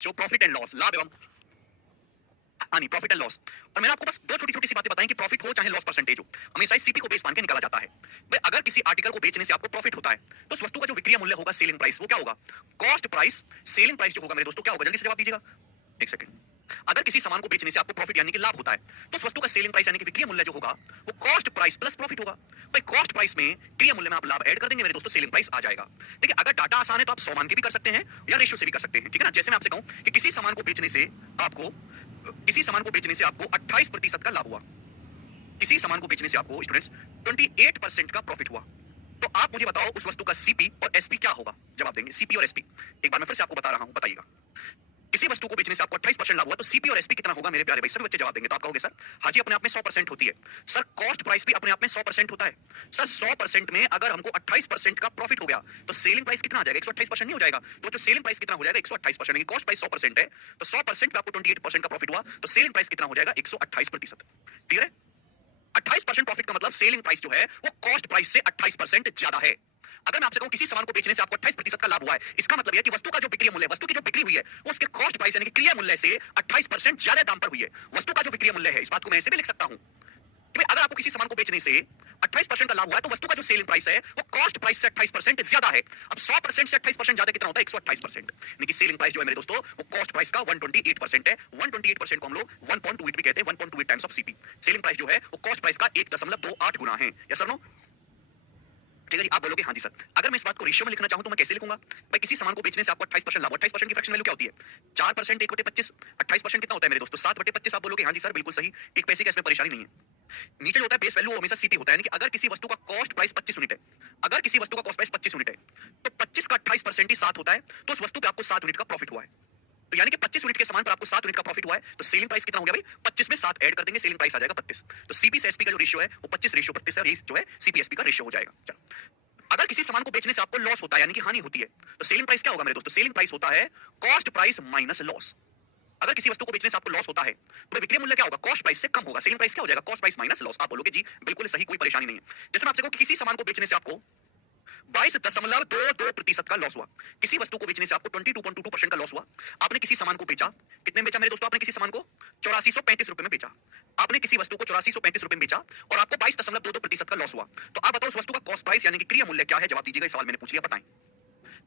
जो profit and loss, लाभ एवं हानि, प्रॉफिट एंड लॉस। और मैंने आपको बस दो छोटी छोटी सी बातें बताई कि प्रॉफिट हो चाहे लॉस परसेंटेज हो, हमेशा इस सीपी को बेस मान के निकाला जाता है। भाई अगर किसी आर्टिकल को बेचने से आपको प्रॉफिट होता है तो उस वस्तु का जो विक्रय मूल्य होगा, सेलिंग प्राइस, वो क्या होगा? कॉस्ट प्राइस सेलिंग प्राइस जो होगा मेरे दोस्तों क्या होगा? जल्दी से जवाब दीजिएगा। एक सेकंड। अगर किसी सामान को बेचने से आपको प्रॉफिट यानी कि लाभ होता है तो उस वस्तु का सेलिंग प्राइस यानी कि विक्रय मूल्य जो होगा वो कॉस्ट प्राइस प्लस प्रॉफिट होगा। भाई कॉस्ट प्राइस में क्रिया मूल्य में आप लाभ ऐड कर देंगे मेरे दोस्तों, सेलिंग प्राइस आ जाएगा। देखिए अगर डाटा आसान है तो आप 100 मान के भी कर सकते हैं या रेशियो से भी कर सकते हैं, ठीक है ना। जैसे मैं आपसे कहूं कि किसी सामान को बेचने से आपको 28% का लाभ हुआ, किसी सामान को बेचने से आपको स्टूडेंट्स 28% का प्रॉफिट हुआ, तो आप मुझे बताओ उस वस्तु का सीपी और एसपी क्या होगा? जवाब देंगे सीपी और एसपी। एक बार मैं फिर से आपको बता रहा हूं, बताइएगा। किसी वस्तु को बेचने से आपको 28% लाभ हुआ तो सीपी और एसपी कितना होगा मेरे प्यारे भाई? सभी बच्चे जवाब देंगे। तो आप कहोगे सर हाजी अपने आप में 100% होती है। सर कॉस्ट प्राइस भी अपने आप में 100% होता है। सर 100% में अगर हमको 28% का प्रॉफिट हो गया तो सेलिंग प्राइस कितना आ जाएगा? 128% नहीं हो जाएगा? तो जो सेलिंग प्राइस कितना हो जाएगा? 128%। कॉस्ट प्राइस 100% है तो 100% पे आपको 28% का प्रॉफिट हुआ तो सेलिंग प्राइस कितना हो जाएगा? 128%। क्लियर है? 28% प्रॉफिट का मतलब सेलिंग प्राइस जो है वो कॉस्ट प्राइस से 28% ज्यादा है। अगर मैं आपसे कहूं किसी सामान को बेचने से आपको 28% का लाभ हुआ है, इसका मतलब है कि वस्तु का जो बिक्री मूल्य, वस्तु की जो बिक्री हुई है वो उसके कॉस्ट प्राइस यानी कि क्रिया मूल्य से 28% ज्यादा दाम पर हुई है। वस्तु का जो बिक्री मूल्य है, इस बात को मैं ऐसे भी लिख सकता हूं कि अगर आपको किसी सामान को बेचने से 28% का लाभ हुआ है तो वस्तु का जो सेलिंग प्राइस है वो कॉस्ट प्राइस से 28% ज्यादा है। अब 100% से 28% ज्यादा कितना होता है? 128%। यानी कि सेलिंग प्राइस जो है मेरे दोस्तों वो कॉस्ट प्राइस का 128% है। 128% को हम लोग 1.28 भी कहते हैं, 1.28 times of CP. Selling price जो है वो कॉस्ट प्राइस का 1.28 गुना है। यस और नो? ठीक है जी। आप बोलोगे हाँ जी सर। अगर मैं इस बात को रेशियो में लिखना चाहूं तो मैं कैसे लिखूंगा? भाई किसी सामान को बेचने से आपको 28% लाभ, 28% की फ्रैक्शन वैल्यू क्या होती है? 4% 1/25। 28% कितना होता है मेरे दोस्तों? 7/25। आप बोलोगे हाँ जी सर बिल्कुल सही, एक पैसे की इसमें परेशानी नहीं है। नीचे जो होता है बेस वैल्यू वो हमेशा सीपी होता है, यानी कि अगर किसी वस्तु का कॉस्ट प्राइस 25 यूनिट है, अगर किसी वस्तु का कॉस्ट प्राइस 25 यूनिट है तो 25 का 28% ही 7 होता है, तो उस वस्तु पे आपको 7 यूनिट का प्रॉफिट हुआ है। तो यानी कि 25 यूनिट के सामान पर आपको 7 यूनिट का प्रॉफिट हुआ है तो सेलिंग प्राइस कितना हो गया भाई? 25 में 7 ऐड कर देंगे, सेलिंग प्राइस आ जाएगा 32। तो सीपी से एसपी का जो रेशियो है वो 25:32 है, और ये जो है सीपी एसपी का रेशियो हो जाएगा। चलो, अगर किसी सामान को बेचने से आपको लॉस होता है यानी कि हानि होती है तो सेलिंग प्राइस क्या होगा मेरे दोस्तों? सेलिंग प्राइस होता है कॉस्ट प्राइस माइनस लॉस। अगर किसी वस्तु को बेचने से आपको लॉस होता है तो विक्रय मूल्य क्या होगा? कॉस्ट प्राइस से कम होगा। सेलिंग प्राइस क्या हो जाएगा? Cost price minus loss. आप बोलोगे जी बिल्कुल सही, कोई परेशानी नहीं है। जैसे मैं आपसे कहूं कि किसी सामान को बेचने से आपको 22.22% का लॉस हुआ, किसी वस्तु को बेचने से आपको 22.22% का लॉस हुआ। आपने किसी सामान को बेचा, कितने में बेचा मेरे दोस्तों? आपने किसी सामान को 8435 रुपए में बेचा। आपने किसी वस्तु को 8435 रुपए में बेचा और आपको 22.22% का लॉस हुआ। तो आप बताओ उस वस्तु का कॉस्ट प्राइस यानी कि क्रिया मूल्य क्या है? जवाब दीजिएगा। इस सवाल मैंने पूछ लिया, बताएं।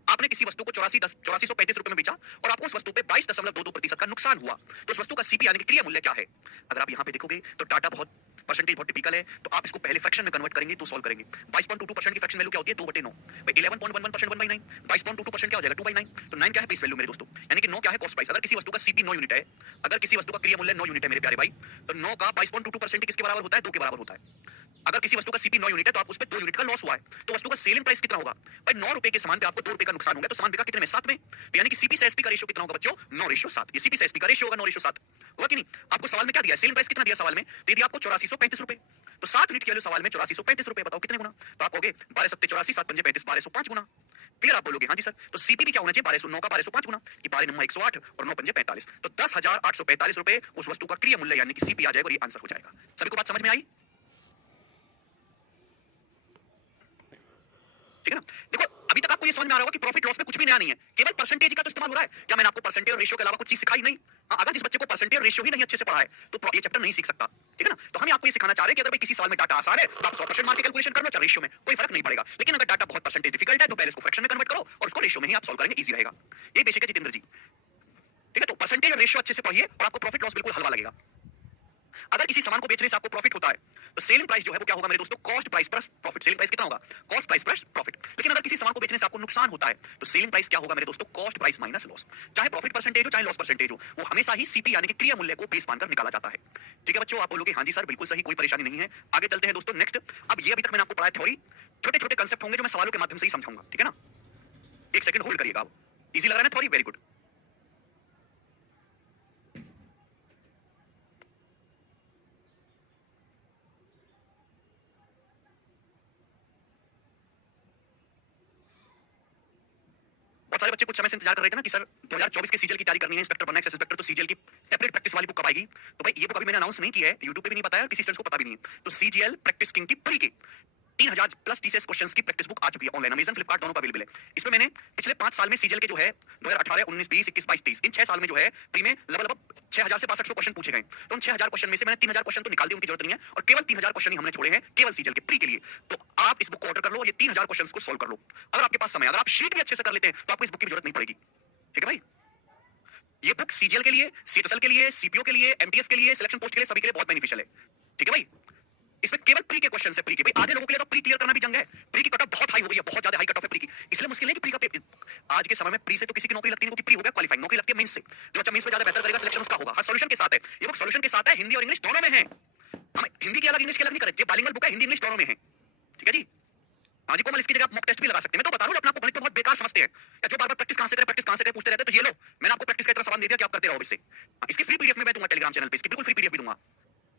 आपने किसी वस्तु को 8435 रुपए में बेचा और आपको उस वस्तु पे 22.22% का नुकसान हुआ, तो उस वस्तु का सीपी यानी कि क्रिया मूल्य क्या है? अगर आप यहाँ पे देखोगे तो डाटा बहुत परसेंटेज बहुत टिपिकल है, तो आप इसको पहले फ्रैक्शन में कन्वर्ट करेंगे तो सॉल्व करेंगे। 22.22% की फ्रैक्शन वैल्यू क्या होती है? 2/9। भाई 11.11% 1/9, 22.22% क्या हो जाएगा? 2/9। तो 9 क्या है? बेस वैल्यू मेरे दोस्तों, यानी कि 9 क्या है? Cost price. अगर किसी वस्तु का सीपी 9 यूनिट है, अगर किसी वस्तु का क्रिया मूल्य 9 यूनिट है मेरे प्यारे भाई, तो 9 का 22.22% किसके बराबर होता है? 2 के बराबर होता है। अगर किसी वस्तु का सीपी 9 यूनिट है तो आप उस पे 2 यूनिट का लॉस हुआ है, तो वस्तु का सेलिंग प्राइस कितना होगा? भाई 9 रुपए के सामान पे आपको 2 रुपए का नुकसान हो गया, तो सामान बिका कितने में? 7 में। तो यानी कि सीपी से एसपी का रेशियो कितना होगा बच्चों? 9:7। ये सीपी से एसपी का रेशियो होगा 9:7। हुआ कि नहीं? आपको सवाल में क्या दिया है? सेलिंग प्राइस कितना दिया सवाल में? दे दिया आपको 8435 रुपए। तो 7 यूनिट की वैल्यू सवाल में 8435 रुपए, बताओ कितने गुना? तो आप कहोगे 12 7 84, 7 5 35, 1205 गुना। फिर आप बोलोगे हाँ जी सर, तो सीपी भी क्या होना चाहिए? 1209 का 1205 गुना, कि 12 9 108 और 9 5 45, तो 10,845 रुपए उस वस्तु का क्रिया मूल्य यानी कि सीपी आ जाएगा, और ये आंसर हो जाएगा। सभी को बात समझ में आई? ठीक है ना? देखो अभी तक आपको ये समझ में आ रहा होगा कि प्रॉफिट लॉस में कुछ भी नया नहीं है, केवल परसेंटेज का तो इस्तेमाल हो रहा है। क्या मैंने आपको परसेंटेज और रेशियो के अलावा कुछ चीज सिखाई नहीं? हाँ, अगर जिस बच्चे को परसेंटेज और रेशियो ही नहीं अच्छे से पढ़ा है तो ये चैप्टर नहीं सीख सकता। ठीक है ना? तो हम आपको ये सिखाना चाह रहे हैं कि अगर भाई किसी सवाल में डाटा आसान है तो आप 100% मान के कैलकुलेशन कर लो, चाहे रेशियो में, कोई फर्क नहीं पड़ेगा। लेकिन अगर डाटा बहुत परसेंटेज डिफिकल्ट है तो पहले इसको फ्रैक्शन में कन्वर्ट करो और उसको रेशियो में ही आप सॉल्व करेंगे, इजी रहेगा। ये बेसिक है जितेंद्र जी। ठीक है? तो परसेंटेज और रेशियो अच्छे से पढ़िए और आपको प्रॉफिट लॉस बिल्कुल हलवा लगेगा। अगर किसी सामान को बेचने से आपको प्रॉफिट होता है तो सेलिंग प्राइस जो है वो क्या होगा मेरे दोस्तों? Cost price plus profit. Selling price कितना होगा? Cost price plus profit. लेकिन अगर किसी सामान को बेचने से आपको नुकसान होता है तो सेलिंग प्राइस क्या होगा मेरे दोस्तों? Cost price minus loss. चाहे प्रॉफिट परसेंटेज हो चाहे लॉस परसेंटेज हो, वो हमेशा ही सीपी यानी कि क्रिया मूल्य को बेस मानकर निकाला जाता है। ठीक है बच्चों? आप बोलोगे हाँ जी सर बिल्कुल सही, कोई परेशानी नहीं है। आगे चलते हैं दोस्तों नेक्स्ट। अब ये अभी तक मैंने आपको पढ़ाया थ्योरी, छोटे छोटे कंसेप्ट होंगे जो मैं सवालों के माध्यम से ही समझाऊंगा। ठीक है ना? एक सेकंड होल्ड करिएगा। इजी लग रहा है ना थ्योरी? Very good. बहुत सारे बच्चे कुछ समय से इंतजार कर रहे थे ना कि सर 2024 के सीजीएल की तैयारी करनी है, इंस्पेक्टर बनना है, एक्साइज इंस्पेक्टर, तो सीजीएल की सेपरेट प्रैक्टिस वाली बुक कब आएगी? तो भाई ये बुक अभी मैंने अनाउंस नहीं की है, यूट्यूब पे भी नहीं बताया और किसी स्टूडेंट्स को पता भी नहीं है। तो सीजीएल प्रैक्टिस किंग की प्री की 3000 प्लस टीसीएस क्वेश्चंस की प्रैक्टिस बुक आ चुकी है ऑनलाइन, अमेजन फ्लिपकार्ट दोनों पर अवेलेबल है। इसमें मैंने पिछले 5 साल में सीजीएल के जो है 2018 19 20 21 22 23 इन 6 साल में जो है प्री में लगभग 6000 से 6500 क्वेश्चन पूछे गए। तो उन 6000 क्वेश्चन में से मैंने 3000 क्वेश्चन तो निकाल दिए, उनकी जरूरत नहीं है, और केवल 3000 क्वेश्चन ही हमने छोड़े हैं केवल सीजीएल के प्री के लिए। तो आप इस बुक को ऑर्डर कर लो, ये 3000 क्वेश्चंस को सॉल्व कर लो। अगर आपके पास समय, अगर आप शीट भी अच्छे से कर लेते हैं तो आपको इस बुक की जरूरत नहीं पड़ेगी। ठीक है भाई, ये बुक सीजीएल के लिए, सीएचएसएल के लिए, सीपीओ के लिए, एमटीएस के लिए, सिलेक्शन पोस्ट के लिए, सभी के लिए बहुत बेनिफिशियल है। ठीक है भाई, इसमें केवल प्री के क्वेश्चन है। प्री के भाई आधे लोगों के लिए तो प्री क्लियर करना भी जंग है। प्री की कट ऑफ बहुत हाई हो गई है, बहुत ज्यादा हाई कट ऑफ है प्री की, इसलिए मुश्किल है कि प्री का आज के समय में प्री से तो किसी की नौकरी लगती नहीं, क्योंकि प्री हो गया क्वालिफाइंग, नौकरी लगती है मेंस से। जो अच्छा मेंस में ज्यादा बेहतर करेगा सिलेक्शन उसका होगा। हर सॉल्यूशन के साथ है ये बुक, सॉल्यूशन के साथ है, हिंदी और इंग्लिश दोनों में है। हम हिंदी की अलग इंग्लिश की अलग नहीं करते, बाइलिंगुअल बुक है, हिंदी इंग्लिश दोनों में है। ठीक है जी, हाँ जी कोमल, इसकी जगह आप मॉक टेस्ट भी लगा सकते हैं। मैं तो बता रहा हूं, अपने आप को गणित में बहुत बेकार समझते हैं या जो बार-बार प्रैक्टिस कहां से करें पूछते रहते हैं, तो ये लो मैंने आपको प्रैक्टिस का इतना सवाल दे दिया कि आप करते रहो इससे। इसकी फ्री पीडीएफ में मैं दूंगा टेलीग्राम चैनल पे, इसकी बिल्कुल फ्री पीडीएफ भी दूंगा।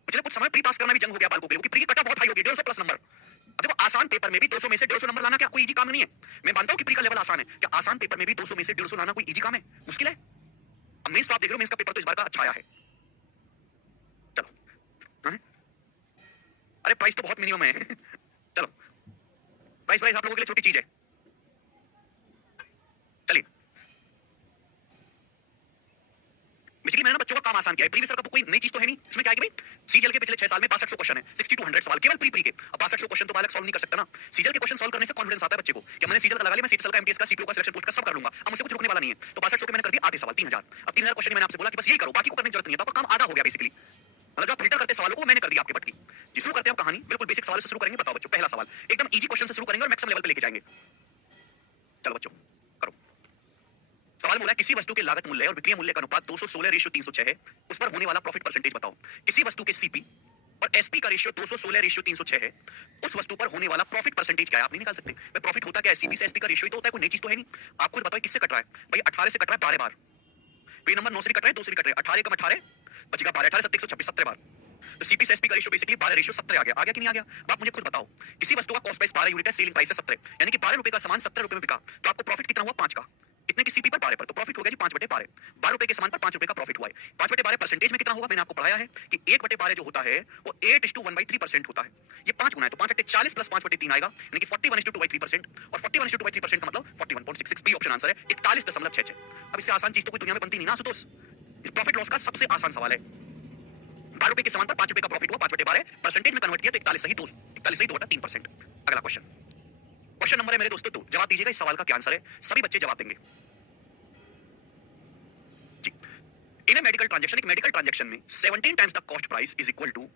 पिछले कुछ समय प्री पास करना भी जंग हो गया बालकों के लिए, क्योंकि प्री की कट ऑफ बहुत हाई हो गई, 150 प्लस नंबर। अब देखो आसान पेपर में भी 200 में से 150 नंबर लाना क्या कोई इजी काम नहीं है। मैं मानता हूं कि प्री का लेवल आसान है, क्या आसान पेपर में भी 200 में से 150 लाना कोई इजी काम है? मुश्किल है। अब मेंस तो आप देख रहे हो, मेंस का पेपर तो इस बार का अच्छा आया है। चलो हाँ? अरे प्राइस तो बहुत मिनिमम है चलो प्राइस आप लोगों के लिए छोटी चीज है। चलिए, बेसिकली मैंने बच्चों का काम आसान किया है। प्रीवियस ईयर का कोई नई चीज तो है नहीं इसमें। क्या है कि भाई सीजीएल के पिछले 6 साल में 6500 क्वेश्चन है, 60 to 100 सवाल केवल प्री के। अब 6500 क्वेश्चन तो बालक सॉल्व नहीं कर सकता ना। सीजीएल के क्वेश्चन सॉल्व करने से कॉन्फिडेंस आता है बच्चे को कि मैंने सीजीएल का लगा लिया, मैं सीजीएल का एमटीएस का सीपीओ का सिलेक्शन पोस्ट का सब कर लूंगा, अब मुझसे कुछ रुकने वाला नहीं है। तो 6500 के मैंने कर दिया आधे सवाल 3000। अब 3000 क्वेश्चन मैंने आपसे बोला कि बस यही करो, बाकी को करने की जरूरत नहीं है। तो आपका काम आधा हो गया बेसिकली। मतलब जो आप फिल्टर करते सवालों को मैंने कर दिया आपके बट की। जी शुरू करते हैं आप कहानी, बिल्कुल बेसिक सवाल से शुरू करेंगे। बताओ बच्चों, पहला सवाल एकदम इजी क्वेश्चन से शुरू करेंगे और मैक्सिमम लेवल पे लेके जाएंगे। चलो बच्चों करो। सवाल बोला किसी वस्तु के लागत मूल्य और विक्रय मूल्य का अनुपात 216:306 है, उस पर होने वाला प्रॉफिट परसेंटेज बताओ। किसी वस्तु के सीपी और एसपी का रेशियो 216:306 है, उस वस्तु पर होने वाला प्रॉफिट परसेंटेज क्या है? आप नहीं निकाल सकते भाई, प्रॉफिट होता क्या है? सीपी से एसपी का रेशियो ही तो होता है, कोई नई चीज तो है नहीं। आप खुद बताओ किससे कट रहा है भाई? 18 से कट रहा है 12 बार। पे नंबर 9 से कट रहा है, 2 से कट रहा है, 18 कम 18 बचेगा 12, 18 7 126 17 बार। तो सीपी से एसपी का रेशियो बेसिकली 12 रेशियो 17 आ गया कि नहीं आ गया? अब आप मुझे खुद बताओ, किसी वस्तु का कॉस्ट प्राइस 12 यूनिट है, सेलिंग प्राइस है 17, यानी कि 12 रुपए का सामान 17 रुपए में बिका, तो आपको प्रॉफिट कितना हुआ? 5 का। कितने की सीपी पर? 12 पर, तो प्रॉफिट हो गया जी 5/12। 12 रुपए के सामान पर 5 रुपए का प्रॉफिट हुआ है। 5/12 परसेंटेज में कितना होगा? मैंने आपको पढ़ाया है कि 1/12 जो होता है वो 8:1/3% होता है। ये 5 गुना है, तो 5/40 प्लस 5/3 आएगा, यानी कि 41:2/3%। और 41:2/3% का मतलब 41.66 बी ऑप्शन आंसर है, 41.66। अब इससे आसान चीज तो कोई दुनिया में बनती नहीं ना आशुतोष। इस प्रॉफिट लॉस का सबसे आसान सवाल है। 12 रुपए के सामान पर 5 रुपए का प्रॉफिट हुआ, 5/12 परसेंटेज में कन्वर्ट किया तो 41 सही 2/3%। अगला क्वेश्चन, क्वेश्चन नंबर है मेरे दोस्तों 2। जवाब दीजिएगा इस सवाल का क्या आंसर है, सभी बच्चे जवाब देंगे जी। इन ए मेडिकल ट्रांजैक्शन, एक मेडिकल ट्रांजैक्शन में 17 times the cost price is equal to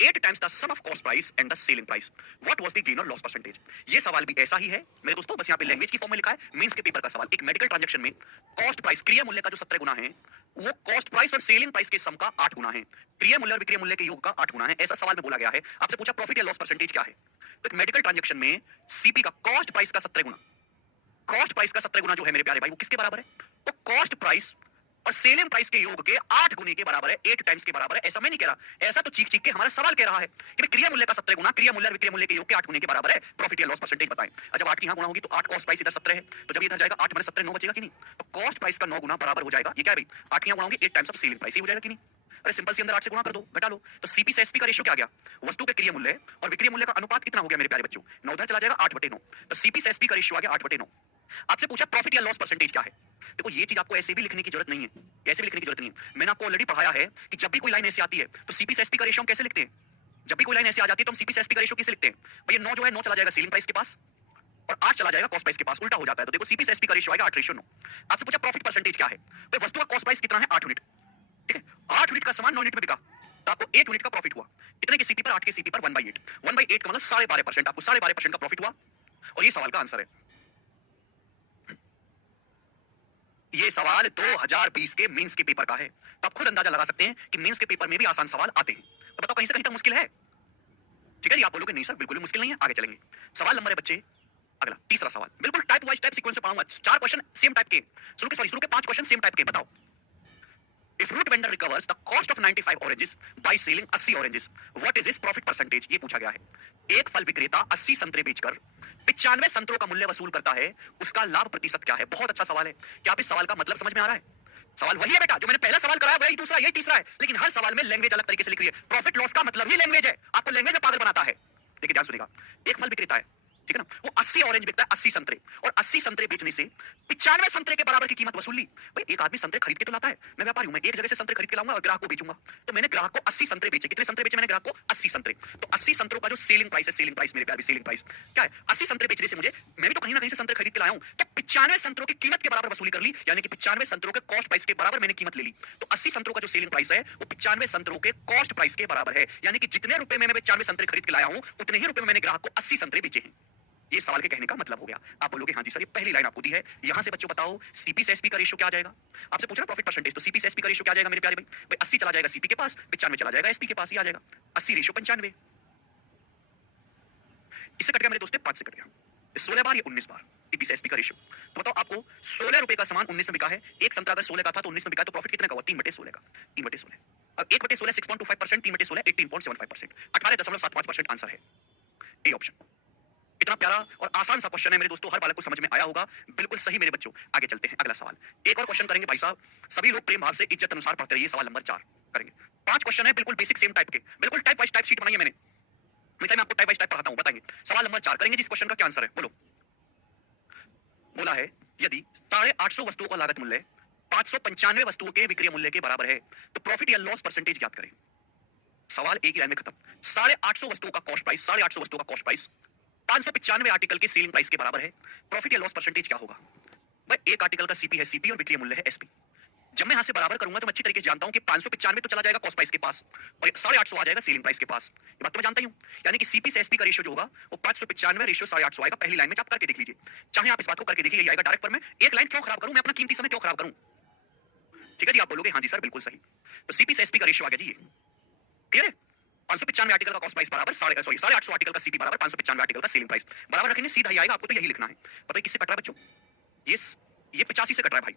8 times the sum of cost price and the selling price, what was the gain और लॉस परसेंटेज? ये सवाल भी ऐसा ही है मेरे दोस्तों, बस यहाँ पे लैंग्वेज की फॉर्म में लिखा है, मींस के पेपर का सवाल। एक मेडिकल ट्रांजैक्शन में कॉस्ट प्राइस क्रिया मूल्य का जो 17 गुना है, वो कॉस्ट प्राइस और सेलिंग प्राइस के सम का 8 गुना है, क्रिया मूल्य और विक्रय मूल्य के योग का 8 गुना है। ऐसा सवाल में बोला गया है। आपसे पूछा प्रॉफिट या लॉस परसेंटेज क्या है? तो एक मेडिकल ट्रांजैक्शन में सीपी का कॉस्ट प्राइस का 17 गुना, कॉस्ट प्राइस का 17 गुना जो है मेरे प्यारे भाई, वो किसके बराबर है? वो कॉस्ट प्राइस और सेलिंग प्राइस के योग के 8 गुने के बराबर है, 8 टाइम्स के बराबर है। ऐसा मैं नहीं कह रहा, ऐसा तो चीख के हमारा सवाल कह रहा है कि क्रिया मूल्य का 17 गुना क्रिया मूल्य और विक्रय मूल्य के योग के 8 गुने के बराबर है, प्रॉफिट या लॉस परसेंटेज बताएं। जब 8 की यहां गुना होगी तो 8 कॉस्ट प्राइस इधर 17 है, तो जब इधर जाएगा 8 माइनस 17 9 बचेगा कि नहीं? तो कॉस्ट प्राइस का 9 गुना बराबर हो जाएगा, ये क्या है भाई? 8 की यहां गुना होगी 8 टाइम्स ऑफ सेलिंग प्राइस, ये हो जाएगा कि नहीं? अरे सिंपल सी, अंदर 8 से गुणा कर दो, घटा लो। तो सीपी से एसपी का रेशियो क्या आ गया? वस्तु के क्रिया मूल्य और विक्रय मूल्य का अनुपात कितना हो गया मेरे प्यारे बच्चों? 9 उधर चला जाएगा 8/9, तो सीपी से एसपी का रेशियो आ गया 8/9। आपसे पूछा प्रॉफिट या लॉस परसेंटेज क्या है? देखो ये चीज आपको ऐसे भी लिखने की जरूरत नहीं है, ऐसे भी लिखने की जरूरत नहीं है। मैंने आपको ऑलरेडी पढ़ाया है कि जब भी कोई लाइन ऐसे आती है तो सीपी से एसपी का रेशियो हम कैसे लिखते हैं? जब भी कोई लाइन ऐसे आ जाती है तो हम सीपी से एसपी का रेशियो कैसे लिखते हैं? भाई 9 जो है 9 चला जाएगा सेलिंग प्राइस के पास और 8 चला जाएगा कॉस्ट प्राइस के पास, उल्टा हो जाता है। तो देखो सीपी से एसपी का रेशियो आएगा 8/9। आपसे पूछा प्रॉफिट परसेंटेज क्या है? भाई वस्तु का कॉस्ट प्राइस कितना है? 8 यूनिट, ठीक है? 8 यूनिट का सामान 9 यूनिट में बिका, तो आपको 1 यूनिट का प्रॉफिट हुआ। कितने के सीपी पर? 8 के सीपी पर 1/8, 1/8 का मतलब 12.5%, आपको 12.5% का प्रॉफिट हुआ और ये सवाल का आंसर है। ये सवाल 2020 के मेंस के पेपर का है, तो आप खुद अंदाजा लगा सकते हैं कि मेंस के पेपर में भी आसान सवाल आते हैं। तो बताओ कहीं से कहीं तक मुश्किल है? ठीक है जी, आप बोलोगे नहीं सर बिल्कुल भी मुश्किल नहीं है। आगे चलेंगे, सवाल नंबर है बच्चे अगला, तीसरा सवाल। बिल्कुल टाइप वाइज टाइप सीक्वेंस में पढ़ाऊंगा। 4 क्वेश्चन सेम टाइप के, शुरू के 5 क्वेश्चन सेम टाइप के। बताओ, if fruit vendor recovers the cost of 95 oranges by selling 80 oranges, what is his profit percentage? ये पूछा गया है। एक फल विक्रेता 80 संतरे बेचकर 95 संतरों का मूल्य वसूल करता है, उसका लाभ प्रतिशत क्या है? बहुत अच्छा सवाल है। क्या आप इस सवाल का मतलब समझ में आ रहा है? सवाल वही है बेटा जो मैंने पहला सवाल कराया, वही दूसरा, यही तीसरा है, लेकिन हर सवाल में लैंग्वेज अलग तरीके से लिख रही है। प्रॉफिट लॉस का मतलब ही लैंग्वेज है, आपको लैंग्वेज में पागल बनाता है। देखिए ध्यान सुनेगा, एक फल विक्रेता है, ठीक है ना, वो 80 ऑरेंज बिकता है, 80 संतरे, और 80 संतरे बेचने से 95 संतरे के बराबर की कीमत वसूल ली। भाई एक आदमी संतरे खरीद के तो लाता है, मैं व्यापारी हूं, मैं एक जगह से संतरे खरीद के लाऊंगा और ग्राहक को बेचूंगा, तो मैंने ग्राहक को 80 संतरे बेचे। कितने संतरे बेचे मैंने ग्राहक को? 80 संतरे। तो 80 संतरों का जो सेलिंग प्राइस है, सेलिंग प्राइस मेरे प्यारे, सेलिंग प्राइस क्या है? 80 संतरे बेचने से मुझे, मैं भी तो कहीं ना कहीं से संतरे खरीद के लाया हूं, तो 95 संतरों की कीमत के बराबर वसूली कर ली, यानी कि 95 संतरों के कॉस्ट प्राइस के बराबर मैंने कीमत ले ली। तो 80 संतरों का जो सेलिंग प्राइस है वो 95 संतरों के कॉस्ट प्राइस के बराबर है, यानी कि जितने रुपए में मैं 95 संतरे खरीद के लाया हूं, उतने ही रुपए में मैंने ग्राहक को 80 संतरे बेचे हैं। ये सवाल के कहने का मतलब हो गया। आप बोलोगे हाँ जी सर, ये पहली लाइन आपको दी है, यहां से बच्चों बताओ सीपी से एसपी का रेशियो क्या आ जाएगा? आपसे पूछ रहा प्रॉफिट परसेंटेज, तो सीपी से एसपी का रेशियो क्या आ जाएगा मेरे प्यारे भाई? भाई 80 चला जाएगा सीपी के पास, 95 चला जाएगा एसपी के पास, ही आ जाएगा 80 रेशियो 95। इससे कट गया मेरे दोस्तों, 5 से कट गया, 16 बार या 19 बार टीपी से एसपी का रेशियो। तो बताओ आपको 16 रुपए का सामान 19 में बिका है, एक संतरा अगर 16 का था तो 19 में बिका, तो प्रॉफिट कितने का हुआ? 3/16 का, 3/16। अब 1/16 6.25%, 3/16 18.75%, 18.75% आंसर है ए ऑप्शन। इतना प्यारा और आसान सा क्वेश्चन है मेरे दोस्तों, हर बालक को समझ में आया होगा, बिल्कुल सही मेरे बच्चों। आगे चलते हैं, अगला सवाल, एक और क्वेश्चन करेंगे भाई साहब, सभी लोग प्रेम भाव से इज्जत अनुसार पढ़ते रहिए। सवाल नंबर 4 करेंगे। 5 क्वेश्चन है बिल्कुल बेसिक सेम टाइप के, बिल्कुल टाइप वाइज टाइप शीट बनाई है मैंने, मैं आपको टाइप वाइज टाइप पढ़ाता हूं, बताएंगे। सवाल नंबर 4 करेंगे, जिस क्वेश्चन का क्या आंसर है बोलो। बोला है यदि 850 वस्तुओं का लागत मूल्य 595 वस्तुओं के विक्रय मूल्य के बराबर है तो प्रॉफिट या लॉस परसेंटेज ज्ञात करें। सवाल एक ही लाइन में खत्म। 850 वस्तुओं का कॉस्ट प्राइस, 850 वस्तुओं का कॉस्ट प्राइस 595 आर्टिकल के सेलिंग प्राइस के बराबर है, प्रॉफिट या लॉस परसेंटेज क्या होगा? भाई एक आर्टिकल का सीपी है सीपी और विक्रय मूल्य है एसपी। जब मैं यहां से बराबर करूंगा तो मैं अच्छी तरीके से जानता हूं कि 595 तो चला जाएगा कॉस्ट प्राइस के पास और 850 आ जाएगा सेलिंग प्राइस के पास, ये बात तो मैं जानता ही हूं। यानी कि सीपी से एसपी का रेशियो जो होगा वो 595 रेशियो 850 आएगा। पहली लाइन में आप करके देख लीजिए, चाहे आप इस बात को करके देखिए, ये आएगा डायरेक्ट। पर मैं एक लाइन क्यों खराब करूं, मैं अपना कीमती समय क्यों खराब करूं? ठीक है जी, आप बोलोगे हाँ जी सर बिल्कुल सही। तो सीपी से एसपी का रेशियो आ गया जी, ये क्लियर है। 595 आर्टिकल का कॉस्ट प्राइस बराबर 850 आर्टिकल का सीपी बराबर 595 आर्टिकल का सेलिंग प्राइस, बराबर रखेंगे सीधा ही आएगा, आपको तो यही लिखना है। पता है किससे कट रहा है बच्चों? ये 85 से कट रहा है भाई,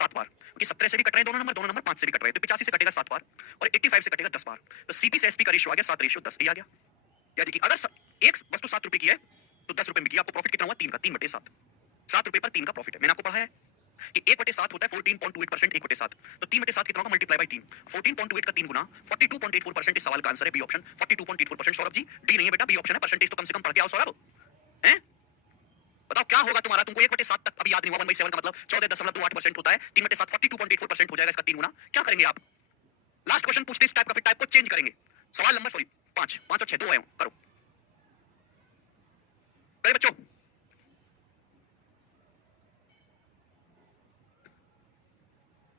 7 बार, क्योंकि 17 से भी कट रहे हैं दोनों नंबर 5 से भी कट रहे हैं, तो 85 से कटेगा 7 बार और 85 से कटेगा 10 बार। तो सीपी से एसपी का रेशियो आ गया 7 रेशियो 10, ये आ गया। यानी कि अगर एक वस्तु 7 रुपए की है तो 10 रुपए में की, आपको प्रॉफिट कितना हुआ? 3 का, 3/7, 7 रुपए पर 3 का प्रॉफिट है। मैंने आपको पढ़ाया है कि 1/7 होता है 14.28%, 1/7 तो 3/7 कितना होगा? मल्टीप्लाई बाय 3, 14.28 का 3 गुना 42.84%। इस सवाल का आंसर है B option, 42.84%। Saurabh ji D नहीं है बेटा, बी ऑप्शन है। परसेंटेज तो कम से कम पढ़ के आओ सौरभ, हैं? बताओ क्या होगा तुम्हारा, तुमको 1/7 तक अभी याद नहीं हुआ। 1/7 का मतलब 14.28% होता है, 3/7 42.84% हो जाएगा, इसका 3 गुना। क्या करेंगे आप? लास्ट क्वेश्चन पूछते इस टाइप का, फिर टाइप को चेंज करेंगे। सवाल नंबर 5 और 6 2 आए हो, करो करे बच्चों।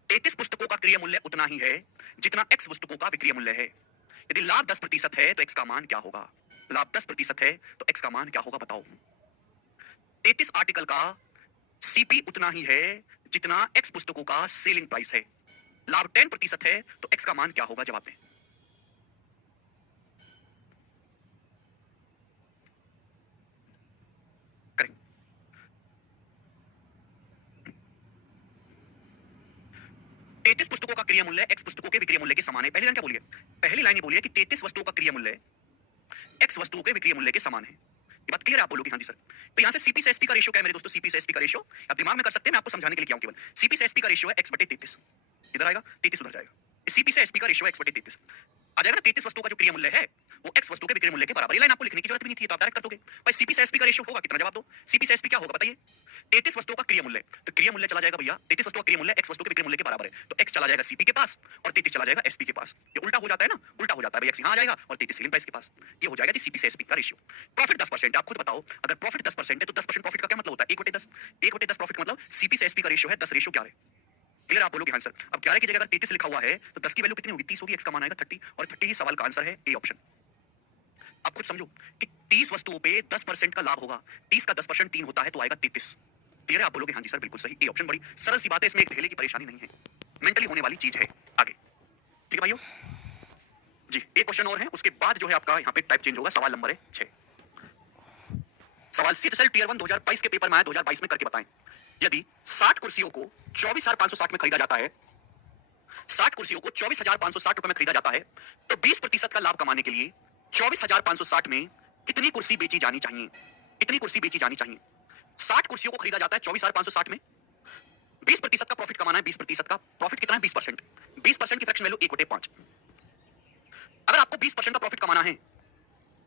33 पुस्तकों का क्रय मूल्य उतना ही है जितना x पुस्तकों का विक्रय मूल्य है। यदि लाभ 10% है तो x का मान क्या होगा? लाभ 10% है तो x का मान क्या होगा बताओ। 33 आर्टिकल का सीपी उतना ही है जितना x पुस्तकों का सेलिंग प्राइस है। लाभ 10% है तो x का मान क्या होगा? जवाब दें। करें। 33 पुस्तकों का क्रय मूल्य x पुस्तकों के विक्रय मूल्य के समान है। पहली लाइन क्या बोलिए? पहली लाइन ये बोलिए कि 33 वस्तुओं का क्रय मूल्य x वस्तुओं के विक्रय मूल्य के समान है। ये बात क्लियर है? आप बोलोगे हाँ जी सर। तो यहां से सीपी से एसपी का रेशियो क्या है मेरे दोस्तों? सीपी से एसपी का रेशियो आप दिमाग में कर सकते हैं, मैं आपको समझाने के लिए किया हूं केवल। सीपी से एसपी का रेशियो है x/33, इधर आएगा 33 उधर जाएगा। सीपी से एसपी का रेशियो x/33 आ जाएगा ना। 33 वस्तुओं का जो क्रय मूल्य है वो x वस्तु के विक्रय मूल्य के बराबर। ये लाइन आपको लिखने की जरूरत भी नहीं थी, तो आप डायरेक्ट कर दोगे। भाई सीपी से एसपी का रेशियो होगा कितना? जवाब दो। सीपी से एसपी क्या होगा बताइए? 33 वस्तुओं का क्रय मूल्य, तो क्रय मूल्य चला जाएगा भैया, 33 वस्तुओं का क्रय मूल्य x वस्तु के विक्रय मूल्य के बराबर है, तो x चला जाएगा सीपी के पास और 33 चला जाएगा एसपी के पास। ये उल्टा हो जाता है ना, उल्टा हो जाता है भाई, x यहां आ जाएगा और 33 सेलिंग प्राइस के पास। ये हो जाएगा जी सीपी से एसपी का रेशियो। प्रॉफिट 10%, आप खुद बताओ, अगर प्रॉफिट 10% है तो 10% प्रॉफिट का क्या मतलब होता है? 1/10, 1/10 प्रॉफिट का मतलब सीपी से एसपी का रेशियो है 10 रेशियो 11। क्लियर? आप बोलोगे हाँ सर। अब 11 की जगह अगर 33 लिखा हुआ है तो 10 की वैल्यू कितनी होगी? 30 होगी, x का मान आएगा 30 और 30 ही सवाल का आंसर है ए ऑप्शन। आप खुद समझो कि 30 वस्तुओं पे 10% का लाभ होगा, 30 का 10% 3 होता है तो आएगा 33। क्लियर है? आप बोलोगे हाँ जी सर बिल्कुल सही, ए ऑप्शन। बड़ी सरल सी बात है, इसमें एक ढेले की परेशानी नहीं है, मेंटली होने वाली चीज है। आगे ठीक है भाइयों जी, एक क्वेश्चन और है, उसके बाद जो है आपका यहाँ पे टाइप चेंज होगा। सवाल नंबर है 6। सवाल सीएसएल टियर 1 2022 के पेपर में आया, 2022 में करके बताएं। यदि 60 कुर्सियों को 24,560 में खरीदा जाता है, 60 कुर्सियों को 24,560 रुपए में खरीदा जाता है, तो 20% का लाभ कमाने के लिए 24,560 में कितनी कुर्सी बेची जानी चाहिए? कितनी कुर्सी बेची जानी चाहिए? 60 कुर्सियों को खरीदा जाता है 24,560 में, 20% का प्रॉफिट कमाना है। 20% का प्रॉफिट कितना है? 20%। 20% की फ्रैक्शन वैल्यू 1/5। अगर आपको 20% का प्रॉफिट कमाना है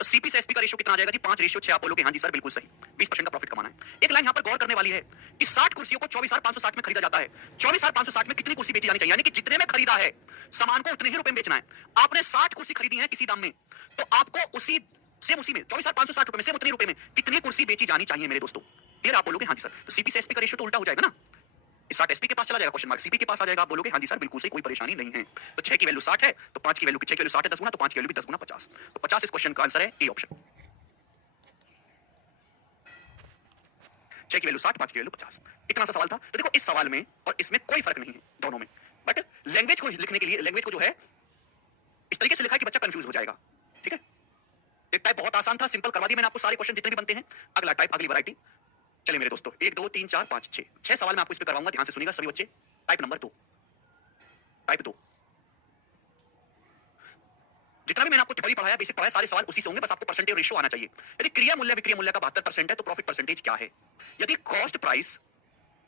तो सीपी से एसपी का रेशियो कितना आ जाएगा जी? 5:6। आप बोलोगे हाँ जी सर बिल्कुल सही, 20% का प्रॉफिट कमाना है। एक लाइन यहां पर गौर करने वाली है कि 60 कुर्सियों को 24,560 में खरीदा जाता है। 24,560 में कितनी कुर्सी बेची जानी चाहिए? यानी कि जितने में खरीदा है सामान को उतने ही रुपए में बेचना है। आपने 60 कुर्सी खरीदी है किसी दाम में, तो आपको उसी सेम उसी में 24,560 रुपए में, सेम उतने रुपए में कितनी कुर्सी बेची जानी चाहिए मेरे दोस्तों? क्लियर? आप बोलोगे हाँ जी सर। तो सीपी से एसपी का रेशियो तो उल्टा हो जाएगा ना, 60 एसपी के पास चला जाएगा, क्वेश्चन मार्क सीपी के पास आ जाएगा। आप बोलोगे हाँ जी सर बिल्कुल सही, कोई परेशानी नहीं है। तो 6 की वैल्यू 60 है, तो 5 की वैल्यू 6 की वैल्यू 60 है 10 गुना, तो 5 की वैल्यू भी 10 गुना 50। तो 50 इस क्वेश्चन का आंसर है ए ऑप्शन। 6 की वैल्यू 60, 5 की वैल्यू 50। इतना सा सवाल था। तो देखो इस सवाल में और इसमें कोई फर्क नहीं है दोनों में, बट लैंग्वेज को लिखने के लिए लैंग्वेज को जो है इस तरीके से लिखा है कि बच्चा कंफ्यूज हो जाएगा। ठीक है, एक टाइप बहुत आसान था, सिंपल करवा दिया मैंने आपको सारे क्वेश्चन जितने भी बनते हैं। अगला टाइप, अगली वैरायटी। चलिए मेरे दोस्तों, 1 2 3 4 5 6 6 सवाल मैं आपको इस पे करवाऊंगा, ध्यान से सुनिएगा सभी बच्चे। Type number 2, type 2। जितना भी मैंने आपको थ्योरी पढ़ाया, बेसिक पढ़ाया, सारे सवाल उसी से होंगे, बस आपको परसेंटेज रेशियो आना चाहिए। यदि क्रिया मूल्य विक्रिय मूल्य का 72% है तो प्रॉफिट परसेंटेज क्या है? यदि कॉस्ट प्राइस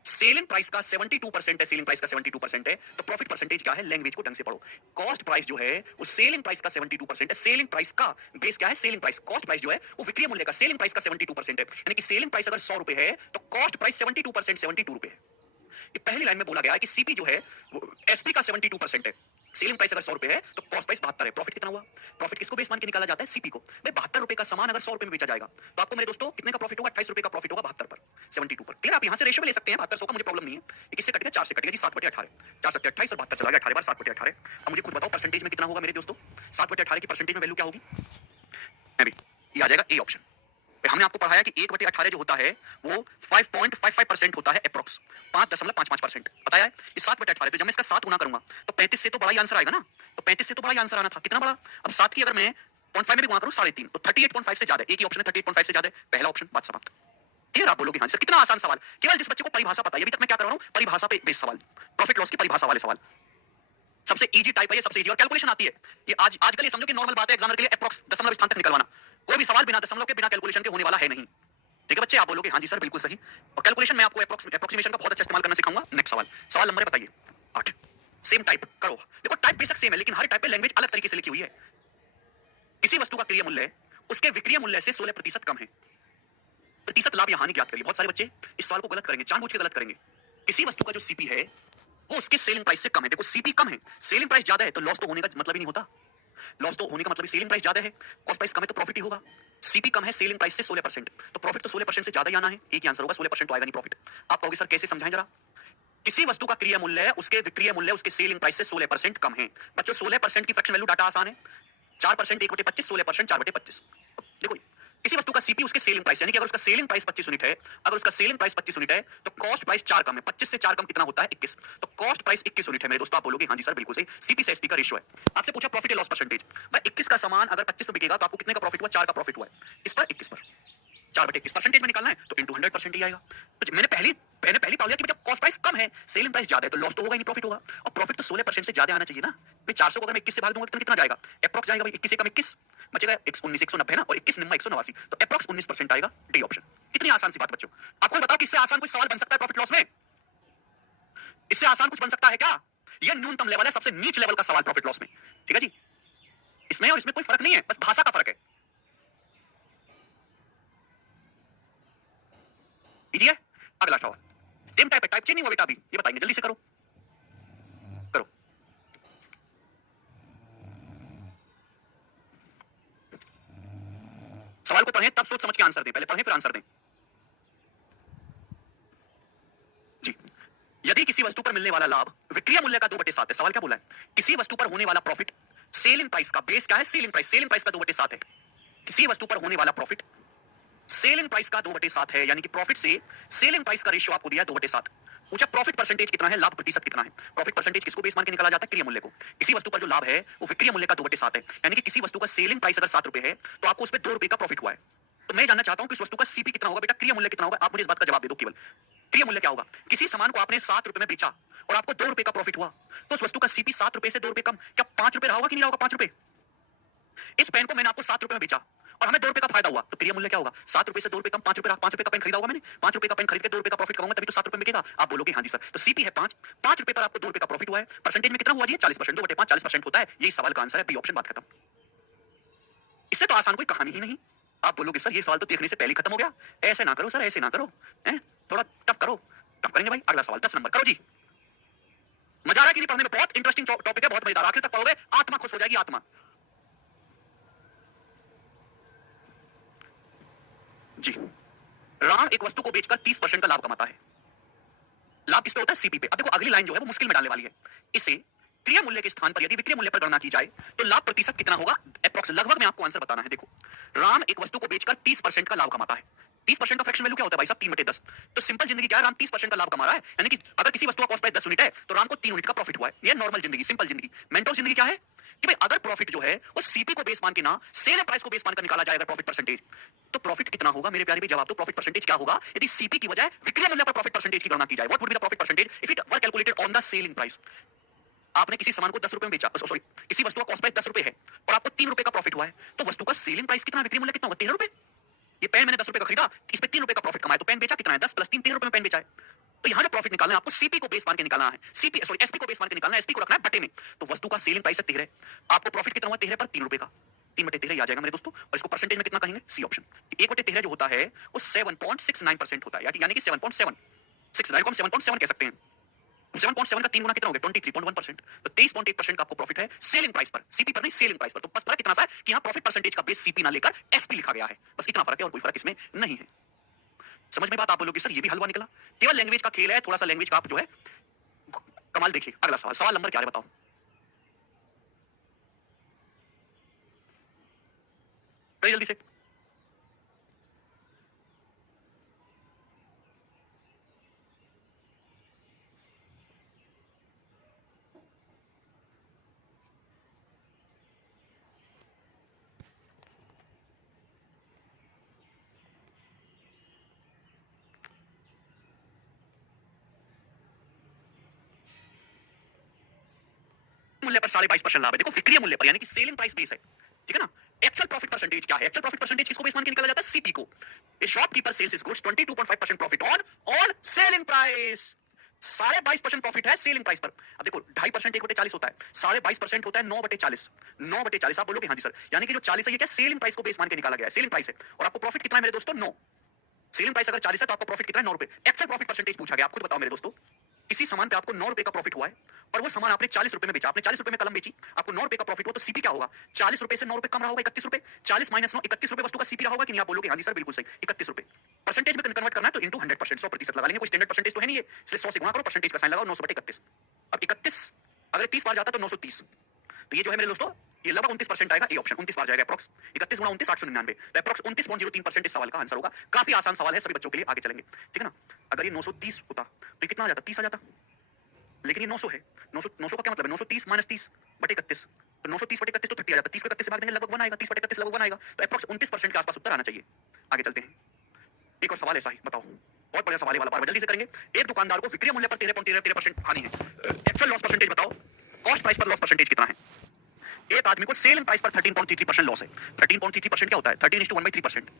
सेलिंग प्राइस का 72% है, सेलिंग प्राइस का 72% है, तो प्रॉफिट परसेंटेज क्या है? लैंग्वेज को ढंग से पढ़ो। कॉस्ट प्राइस जो है वो सेलिंग प्राइस का 72% है, सेलिंग प्राइस का बेस क्या है? Selling price. कॉस्ट प्राइस जो है वो विक्रिय मूल्य का सेलिंग प्राइस का 72% है, यानी कि सेलिंग प्राइस अगर 100 रुपए है तो कॉस्ट प्राइस 72%, 72 रुपए है। ये पहली लाइन में बोला गया है कि सीपी जो है वो एसपी का 72% है। सेलिंग प्राइस अगर 100 रुपए है तो कॉस्ट प्राइस 72 है। प्रॉफिट कितना हुआ? प्रॉफिट किसको बेस मान के निकाला जाता है? सीपी को। भाई 72 रुपए का सामान अगर 100 रुपए में बेचा जाएगा तो आपको मेरे दोस्तों कितने का प्रॉफिट होगा? 28 रुपए का प्रॉफिट होगा 72 पर, 72 पर। क्लियर? आप यहां से रेशियो भी ले सकते हैं, 72 100 का मुझे प्रॉब्लम नहीं है। ये किससे कट गया? 4 से कट गया जी, 7/18। 4 7 28 और 72 चला गया 18 बार 7/18। अब मुझे खुद बताओ परसेंटेज में कितना होगा मेरे दोस्तों? 7/18 की परसेंटेज में वैल्यू क्या होगी? मैं भी, ये आ जाएगा ए ऑप्शन। हमने आपको पढ़ाया कि 1/18 जो होता है वो 5.55% होता है अप्रोक्स, 5.55%। बताया है ये 7/18 पे जब मैं इसका 7 गुना करूंगा तो 35 से तो बड़ा ही आंसर आएगा ना, तो 35 से तो बड़ा ही आंसर आना था। कितना बड़ा? अब 7 की अगर मैं 0.5 में भी गुना करूं 3.5 तो 38.5 से ज्यादा है। एक ही ऑप्शन है 38.5 से ज्यादा है, पहला ऑप्शन, बात समाप्त। क्लियर? आप बोलोगे हाँ सर, कितना आसान सवाल। केवल जिस बच्चे को परिभाषा पता है, अभी तक मैं क्या कर रहा हूं? परिभाषा पे बेस सवाल, प्रॉफिट लॉस की परिभाषा वाले सवाल। सबसे इजी टाइप है ये, सबसे इजी, और कैलकुलेशन आती है ये। आज आजकल ये समझो कि नॉर्मल बात है एग्जामिनर के लिए अप्रोक्स दशमलव स्थान तक निकलवाना। कोई भी सवाल बिना दशमलव के, बिना कैलकुलेशन के होने वाला है नहीं। ठीक है बच्चे? आप बोलोगे हाँ जी सर बिल्कुल सही। और कैलकुलेशन में आपको अप्रोक्सीमेशन का बहुत अच्छा इस्तेमाल करना सिखाऊंगा। नेक्स्ट सवाल, सवाल नंबर बताइए 8। सेम टाइप करो। देखो टाइप बेशक सेम है लेकिन हर टाइप पे लैंग्वेज अलग तरीके से लिखी हुई है। किसी वस्तु का क्रिया मूल्य उसके विक्रिय मूल्य से 16% कम है। प्रतिशत लाभ या हानि ज्ञात करिए। बहुत सारे बच्चे इस सवाल को गलत करेंगे, जानबूझ के गलत करेंगे। किसी वस्तु का जो सीपी है वो उसके सेलिंग प्राइस से कम है। देखो सीपी कम है, सेलिंग प्राइस ज्यादा है, तो लॉस तो होने का मतलब ही नहीं होता। लॉस तो होने का मतलब सेलिंग प्राइस ज्यादा है, कॉस्ट प्राइस कम है तो प्रॉफिट ही होगा। सीपी कम है सेलिंग प्राइस से 16%, तो प्रॉफिट तो 16% से ज्यादा ही आना है। एक ही आंसर होगा, 16% तो आएगा नहीं प्रॉफिट। आप कहोगे सर कैसे, समझाएं जरा। किसी वस्तु का क्रिया मूल्य उसके विक्रिय मूल्य उसके सेलिंग प्राइस से 16% कम है। बच्चों 16% की फ्रैक्शन वैल्यू डाटा आसान है, 4% 1/25, 16% 4/25। देखो किसी वस्तु का सीपी उसके सेलिंग प्राइस, यानी कि अगर उसका सेलिंग प्राइस 25 यूनिट है, अगर उसका सेलिंग प्राइस 25 यूनिट है तो कॉस्ट प्राइस 4 कम है। 25 से 4 कम कितना होता है? 21। तो कॉस्ट प्राइस 21 यूनिट है मेरे दोस्तों। आप बोलोगे हाँ जी सर बिल्कुल सही, सीपी से एसपी का रेशियो है। आपसे पूछा प्रॉफिट लॉस परसेंटेज, भाई 21 का सामान अगर 25 में बिकेगा तो आपको कितने का प्रॉफिट हुआ? 4 का प्रॉफिट हुआ है। इस पर 21 पर 4/21 परसेंटेज में निकालना है तो इंटू 100% ही आएगा। तो मैंने पहली पाल दिया कि जब कॉस्ट प्राइस कम है, सेलिंग प्राइस ज्यादा है, तो लॉस तो होगा ही नहीं, प्रॉफिट होगा। और प्रॉफिट तो 16% से ज्यादा आना चाहिए ना। भाई 400 को अगर मैं 21 से भाग दूंगा तो कितना जाएगा? अप्रॉक्स जाएगा भाई, 21 एकम 21 बचेगा, 19 190 है ना, और 21 निम्मा 189, तो अप्रॉक्स 19% आएगा, डी ऑप्शन। कितनी आसान सी बात बच्चों। आपको बताओ कि इससे आसान कोई सवाल बन सकता है प्रॉफिट लॉस में? इससे आसान कुछ बन सकता है क्या? यह न्यूनतम लेवल है, सबसे नीच लेवल का सवाल प्रॉफिट लॉस में। ठीक है जी, इसमें और इसमें कोई फर्क नहीं है, बस भाषा का फर्क है। कीजिए अगला सवाल। सेम टाइप है, टाइप चेंज नहीं हुआ बेटा अभी, ये बताएंगे, जल्दी से करो करो। सवाल को पढ़ें तब सोच समझ के आंसर दें, पहले पढ़ें फिर आंसर दें जी। यदि किसी वस्तु पर मिलने वाला लाभ विक्रिय मूल्य का 2/7 है, सवाल क्या बोला है? किसी वस्तु पर होने वाला प्रॉफिट सेलिंग प्राइस का बेस क्या है? सेलिंग प्राइस, सेलिंग प्राइस का 2/7 है। किसी वस्तु पर होने वाला प्रॉफिट सेलिंग प्राइस का 2/7 है, यानी कि प्रॉफिट से सेलिंग प्राइस का रेशियो आपको दिया 2/7। पूछा प्रॉफिट परसेंटेज कितना है, लाभ प्रतिशत कितना है। प्रॉफिट परसेंटेज किसको बेस मान के निकाला जाता है? क्रिया मूल्य को। किसी वस्तु पर जो लाभ है वो विक्रिय मूल्य का 2/7 है, यानी कि किसी वस्तु का सेलिंग प्राइस अगर 7 रुपए है तो आपको उस पर 2 रुपए का प्रॉफिट हुआ है। तो मैं जानना चाहता हूं कि उस वस्तु का सीपी कितना होगा बेटा, क्रिया मूल्य कितना होगा। आप मुझे इस बात का जवाब दे दो केवल, क्रिया मूल्य क्या होगा। किसी सामान को आपने 7 रुपए में बेचा और आपको 2 रुपए का प्रॉफिट हुआ, तो उस वस्तु का सीपी 7 रुपए से 2 रुपए कम, क्या 5 रुपए रहा होगा कि नहीं रहा होगा? 5 रुपए। इस पेन को मैंने आपको 7 रुपए में बेचा और हमें 2 रुपए का फायदा हुआ, तो क्रिया मूल्य क्या होगा? 7 रुपए से 2 रुपए कम, 5 रुपए। 5 रुपए का पेन खरीदा होगा मैंने, 5 रुपए का पेन खरीद के 2 रुपए का प्रॉफिट कमाऊंगा तभी तो 7 रुपए में बिकेगा। आप बोलोगे हाँ जी सर। तो सीपी है 5, 5 रुपए पर आपको 2 रुपए का प्रॉफिट हुआ है। परसेंटेज में कितना हुआ जी? 40%, 2/5 40% होता है। यही सवाल का आंसर है, बी ऑप्शन, बात खत्म। इससे तो आसान कोई कहानी ही नहीं। आप बोलोगे सर ये सवाल तो देखने से पहले खत्म हो गया, ऐसे ना करो सर, ऐसे ना करो, हैं? थोड़ा टफ करो। टफ करेंगे भाई, अगला सवाल 10 नंबर करो जी। मजा आ रहा है कि नहीं पढ़ने में? बहुत इंटरेस्टिंग टॉपिक है, बहुत मजेदार, आखिर तक पढ़ोगे आत्मा खुश हो जाएगी, आत्मा। जी, राम एक वस्तु को बेचकर 30% का लाभ कमाता है। लाभ किस पे होता है? सीपी पे। अब देखो अगली लाइन जो है वो मुश्किल में डालने वाली है। इसे क्रिया मूल्य के स्थान पर यदि विक्रय मूल्य पर गणना की जाए तो लाभ प्रतिशत कितना होगा? एप्रोक्स लगभग में आपको आंसर बताना है। देखो, राम एक वस्तु को बेचकर 30% का लाभ कमाता है। 30% का फ्रैक्शन वैल्यू क्या होता है भाई साहब? 3/10। तो सिंपल जिंदगी क्या है, राम 30% का लाभ कमा रहा है, यानी कि अगर किसी वस्तु का कॉस्ट प्राइस 10 यूनिट है तो राम को 3 यूनिट का प्रॉफिट हुआ है। ये नॉर्मल जिंदगी, सिंपल जिंदगी। मेंटल जिंदगी क्या है कि भाई अगर प्रॉफिट जो है वो सीपी को बेस मान के ना सेल प्राइस को बेस मान कर निकाला जाएगा प्रॉफिट परसेंटेज, तो प्रॉफिट कितना होगा मेरे प्यारे भाई? जवाब तो प्रॉफिट परसेंटेज क्या होगा यदि सीपी की बजाय विक्रय मूल्य पर प्रॉफिट परसेंटेज की गणना की जाए? What would be the profit percentage if it were calculated on the selling price? आपने किसी सामान को 10 रुपए में बेचा, सॉरी, किसी वस्तु का कॉस्ट प्राइस 10 रुपए है और आपको 3 रुपए का प्रॉफिट हुआ है, तो वस्तु का सेलिंग प्राइस कितना, विक्रय मूल्य कितना होगा? 13 रुपए। ये पेन मैंने 10 रुपए का खरीदा, इस पे 3 रुपए का प्रॉफिट कमाया, तो पेन बेचा कितना है? 10 प्लस 3, 13 रुपए में पेन बेचा है। तो यहाँ जो प्रॉफिट निकालना है आपको सीपी को बेस मान के निकालना है, सीपी सॉरी एसपी को बेस मान के निकालना है, एसपी को रखना है बटे में। तो वस्तु का सेलिंग प्राइस है 13, आपको प्रॉफिट कितना हुआ 13 पर? 3 रुपए का। 3/13 आ जाएगा मेरे दोस्तों, और इसको परसेंटेज में कितना कहेंगे? C option. 1/13 जो होता है वो 7.69% होता है, यानी कि 7.7 7.7 कह सकते हैं। 7.7 का 3 गुना कितना हो गया? 23.1%। तो 23.8% का आपको प्रॉफिट है सेलिंग प्राइस पर, सीपी पर नहीं, सेलिंग प्राइस पर। तो बस फर्क इतना सा है कि यहाँ प्रॉफिट परसेंटेज का बेस सीपी ना लेकर एसपी लिखा गया है, बस इतना फर्क है और कोई फर्क इसमें नहीं है। समझ में बात? आप बोलोगे सर ये भी हलवा निकला, केवल लैंग्वेज का खेल है, थोड़ा सा लैंग्वेज का आप जो है कमाल देखिए। अगला सवाल, सवाल नंबर क्या है बताओ? करिए जल्दी से। मूल्य पर 22.5% लाभ है। देखो विक्रय मूल्य पर, यानी कि सेलिंग प्राइस बेस है, ठीक है ना? एक्चुअल प्रॉफिट परसेंटेज क्या है? एक्चुअल प्रॉफिट परसेंटेज किसको बेस मान के निकाला जाता है? सीपी को। ए shopkeeper sales his goods 22.5% profit on selling price. 22.5% profit है सेलिंग प्राइस पर। अब देखो 2.5% 1/40 होता है, 22.5% होता है 9/40। 9/40 आप बोलोगे हाँ जी सर, यानी कि जो 40 है ये क्या सेलिंग प्राइस को बेस मान के निकाला गया है, सेलिंग प्राइस है। और आपको प्रॉफिट कितना है मेरे दोस्तों? 9। सेलिंग प्राइस अगर 40 है तो आपका प्रॉफिट कितना है? 9 रुपए। एक्चुअल प्रॉफिट परसेंटेज पूछा गया, आप खुद बताओ मेरे दोस्तों। किसी सामान पे आपको 9 रुपए का प्रॉफिट हुआ है और वो सामान आपने 40 रुपए में बेचा, आपने 40 रुपए में कलम बेची, आपको 9 रुपए का प्रॉफिट हुआ, तो सीपी क्या होगा? 40 रुपए से 9 रुपए कम रहा होगा, 31 रुपए। 40 माइनस 9, 31 रुपए वस्तु का सीपी रहा होगा कि नहीं? आप बोलोगे हाँ जी सर बिल्कुल सही, 31 रुपए। परसेंटेज में कन्वर्ट करना है तो इंटू 100%, 100% लगा लेंगे, कोई स्टैंडर्ड परसेंटेज तो है नहीं है, इसलिए 100 से गुणा करो, परसेंटेज का साइन लगाओ, 900/31। अब 31 अगर 30 बार जाता तो 930, तो ये जो है मेरे दोस्तों ये लगभग 29% आएगा, ए ऑप्शन 29 बार जाएगा अप्रॉक्स। 31 गुणा 29 899, तो अप्रॉक्स 29.03% इस सवाल का आंसर होगा। काफी आसान सवाल है सभी बच्चों के लिए, आगे चलेंगे, ठीक है ना? अगर ये 930 होता तो ये कितना आ जाता? 30 आ जाता, लेकिन ये 900 है। 900 का क्या मतलब है? 930 माइनस 30 बटे 31, तो 930 बटे 31 तो 30 आ जाता है। 30 को 31 से भाग देंगे लगभग 1 आएगा, 30 बटे 31 लगभग 1 आएगा, तो अप्रॉक्स 29% के आसपास उत्तर आना चाहिए। आगे चलते हैं, एक और सवाल ऐसा ही बताओ, बहुत बढ़िया सवाल है वाला, बार जल्दी से करेंगे। एक दुकानदार को विक्रय मूल्य पर 13.13% हानि है, एक्चुअल लॉस परसेंटेज बताओ, कॉस्ट प्राइस पर लॉस परसेंटेज कितना है? एक आदमी को सेलिंग प्राइस पर 13.33% लॉस है। 13.33% क्या होता है? 13:1/3%।